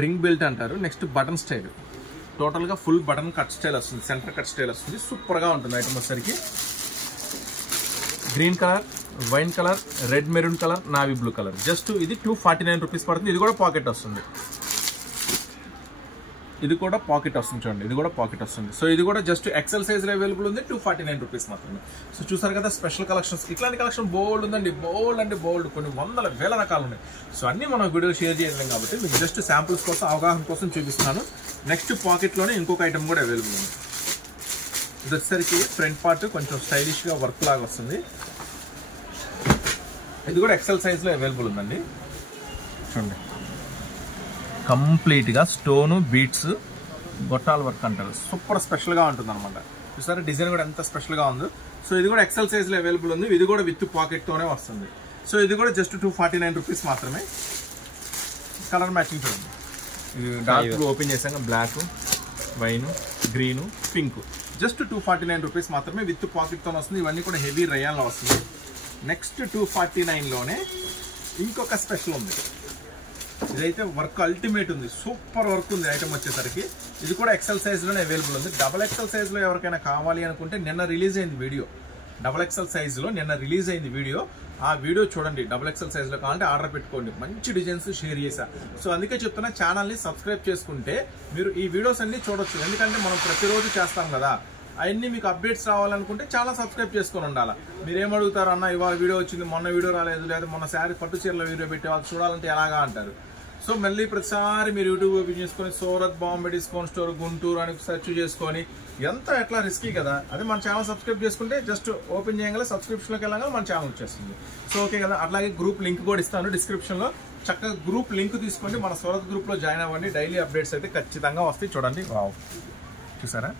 రింగ్ బెల్ట్ అంటారు. నెక్స్ట్ బటన్ స్టైల్, టోటల్గా ఫుల్ బటన్ కట్ స్టైల్ వస్తుంది, సెంటర్ కట్ స్టైల్ వస్తుంది, సూపర్గా ఉంటుంది ఐటమ్ వచ్చేసరికి. Green colour, wine colour, red maroon colour, navy blue colour. Just ఇది 249 రూపీస్ పడుతుంది. ఇది కూడా పాకెట్ వస్తుంది, ఇది కూడా పాకెట్ వస్తుంది చూడండి, ఇది కూడా పాకెట్ వస్తుంది. సో ఇది కూడా జస్ట్ ఎక్సెల్ సైజ్లో అవైలబుల్ ఉంది, 249 రూపీస్ మాత్రమే. సో చూసారు కదా స్పెషల్ కలెక్షన్స్. ఇట్లాంటి కలెక్షన్ బోల్డ్ ఉందండి, బోల్డ్ కొన్ని వందల వేల రకాలు ఉన్నాయి. సో అన్ని మనం వీడియో షేర్ చేయలేం కాబట్టి మీకు జస్ట్ శాంపుల్స్ కోసం, అవగాహన కోసం చూపిస్తున్నాను. నెక్స్ట్ పాకెట్లోనే ఇంకొక ఐటమ్ కూడా అవైలబుల్ ఉంది. ఇది వచ్చేసరికి ఫ్రంట్ పార్ట్ కొంచెం స్టైలిష్గా వర్క్ లాగా వస్తుంది. ఇది కూడా ఎక్సెల్ సైజ్లో అవైలబుల్ ఉందండి. చూడండి, కంప్లీట్గా స్టోను, బీట్స్, గొట్టాల వర్క్ అంటారు, సూపర్ స్పెషల్గా ఉంటుంది అనమాట. చూసారా డిజైన్ కూడా ఎంత స్పెషల్గా ఉందో. సో ఇది కూడా ఎక్సెల్ సైజ్లో అవైలబుల్ ఉంది. ఇది కూడా విత్ పాకెట్తోనే వస్తుంది. సో ఇది కూడా జస్ట్ 249 రూపీస్ మాత్రమే. కలర్ మ్యాచింగ్ చూడండి, ఇది డార్క్ ఓపెన్ చేసాక black, wine, green, pink. Just 249 rupees మాత్రమే విత్ పాకెట్తో వస్తుంది. ఇవన్నీ కూడా హెవీ రయాన్లో వస్తుంది. నెక్స్ట్ 249లోనే ఇంకొక స్పెషల్ ఉంది. ఇదైతే వర్క్ అల్టిమేట్ ఉంది, సూపర్ వర్క్ ఉంది ఐటమ్ వచ్చేసరికి. ఇది కూడా ఎక్సెల్ సైజ్లోనే అవైలబుల్ ఉంది. డబల్ ఎక్సెల్ సైజ్లో ఎవరికైనా కావాలి అనుకుంటే నిన్న రిలీజ్ అయింది వీడియో, డబల్ ఎక్సెల్ సైజ్లో నిన్న రిలీజ్ అయింది వీడియో. ఆ వీడియో చూడండి. డబల్ ఎక్సెల్ సైజ్లో కావాలంటే ఆర్డర్ పెట్టుకోండి. మంచి డిజైన్స్ షేర్ చేశా. సో అందుకే చెప్తున్నా, ఛానల్ని సబ్స్క్రైబ్ చేసుకుంటే మీరు ఈ వీడియోస్ అన్ని చూడొచ్చు. ఎందుకంటే మనం ప్రతిరోజు చేస్తాం కదా, అవన్నీ మీకు అప్డేట్స్ రావాలనుకుంటే చాలా సబ్స్క్రైబ్ చేసుకొని ఉండాలి. మీరేం అడుగుతారు అన్న, ఇవాళ వీడియో వచ్చింది, మొన్న వీడియో రాలేదు, లేదా మొన్న శారీ పట్టు చీరల వీడియో పెట్టే వాళ్ళు చూడాలంటే ఎలాగా అంటారు. సో మళ్ళీ ప్రతిసారి మీరు యూట్యూబ్ ఓపెన్ చేసుకొని సూరత్ బాంబే డిస్కౌంట్ స్టోర్ గుంటూరు అని సెర్చ్ చేసుకొని ఎంత ఎట్లా రిస్కీ కదా. అదే మన ఛానల్ సబ్స్క్రైబ్ చేసుకుంటే జస్ట్ ఓపెన్ చేయగల సబ్స్క్రిప్షన్లోకి వెళ్ళగానే మన ఛానల్ వచ్చేస్తుంది. సో ఓకే కదా. అట్లాగే గ్రూప్ లింక్ కూడా ఇస్తాను డిస్క్రిప్షన్లో. చక్కగా గ్రూప్ లింక్ తీసుకోండి, మన సూరత్ గ్రూప్లో జాయిన్ అవ్వండి. డైలీ అప్డేట్స్ అయితే ఖచ్చితంగా వస్తాయి. చూడండి, వావ్, చూసారా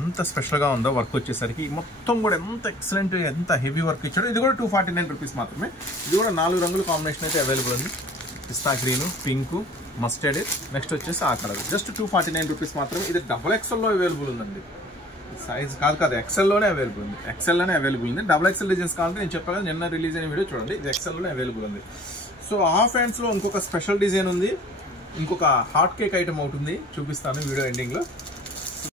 ఎంత స్పెషల్గా ఉందో వర్క్ వచ్చేసరికి. మొత్తం కూడా ఎంత ఎక్సలెంట్, ఎంత హెవీ వర్క్ ఇచ్చాడు. ఇది కూడా 249 రూపీస్ మాత్రమే. ఇది కూడా 4 రంగుల కాంబినేషన్ అయితే అవైలబుల్ ఉంది. పిస్తా గ్రీను, పింక్, మస్టర్డ్, నెక్స్ట్ వచ్చేసి ఆ కలర్. జస్ట్ 249 రూపీస్ మాత్రమే. ఇది XXLలో అవైలబుల్ ఉందండి. సైజ్ కాదు XLలోనే అవైలబుల్ ఉంది. XLలోనే అవైలబుల్ ఉంది. XXL డిజైన్స్ కావాలంటే నేను చెప్పాను కదా, నిన్న రిలీజ్ అయిన వీడియో చూడండి. ఇది XLలోనే అవైలబుల్ ఉంది. సో హాఫ్ హ్యాండ్స్లో ఇంకొక స్పెషల్ డిజైన్ ఉంది. ఇంకొక హాట్ కేక్ ఐటమ్ అవుతుంది, చూపిస్తాను వీడియో ఎండింగ్లో.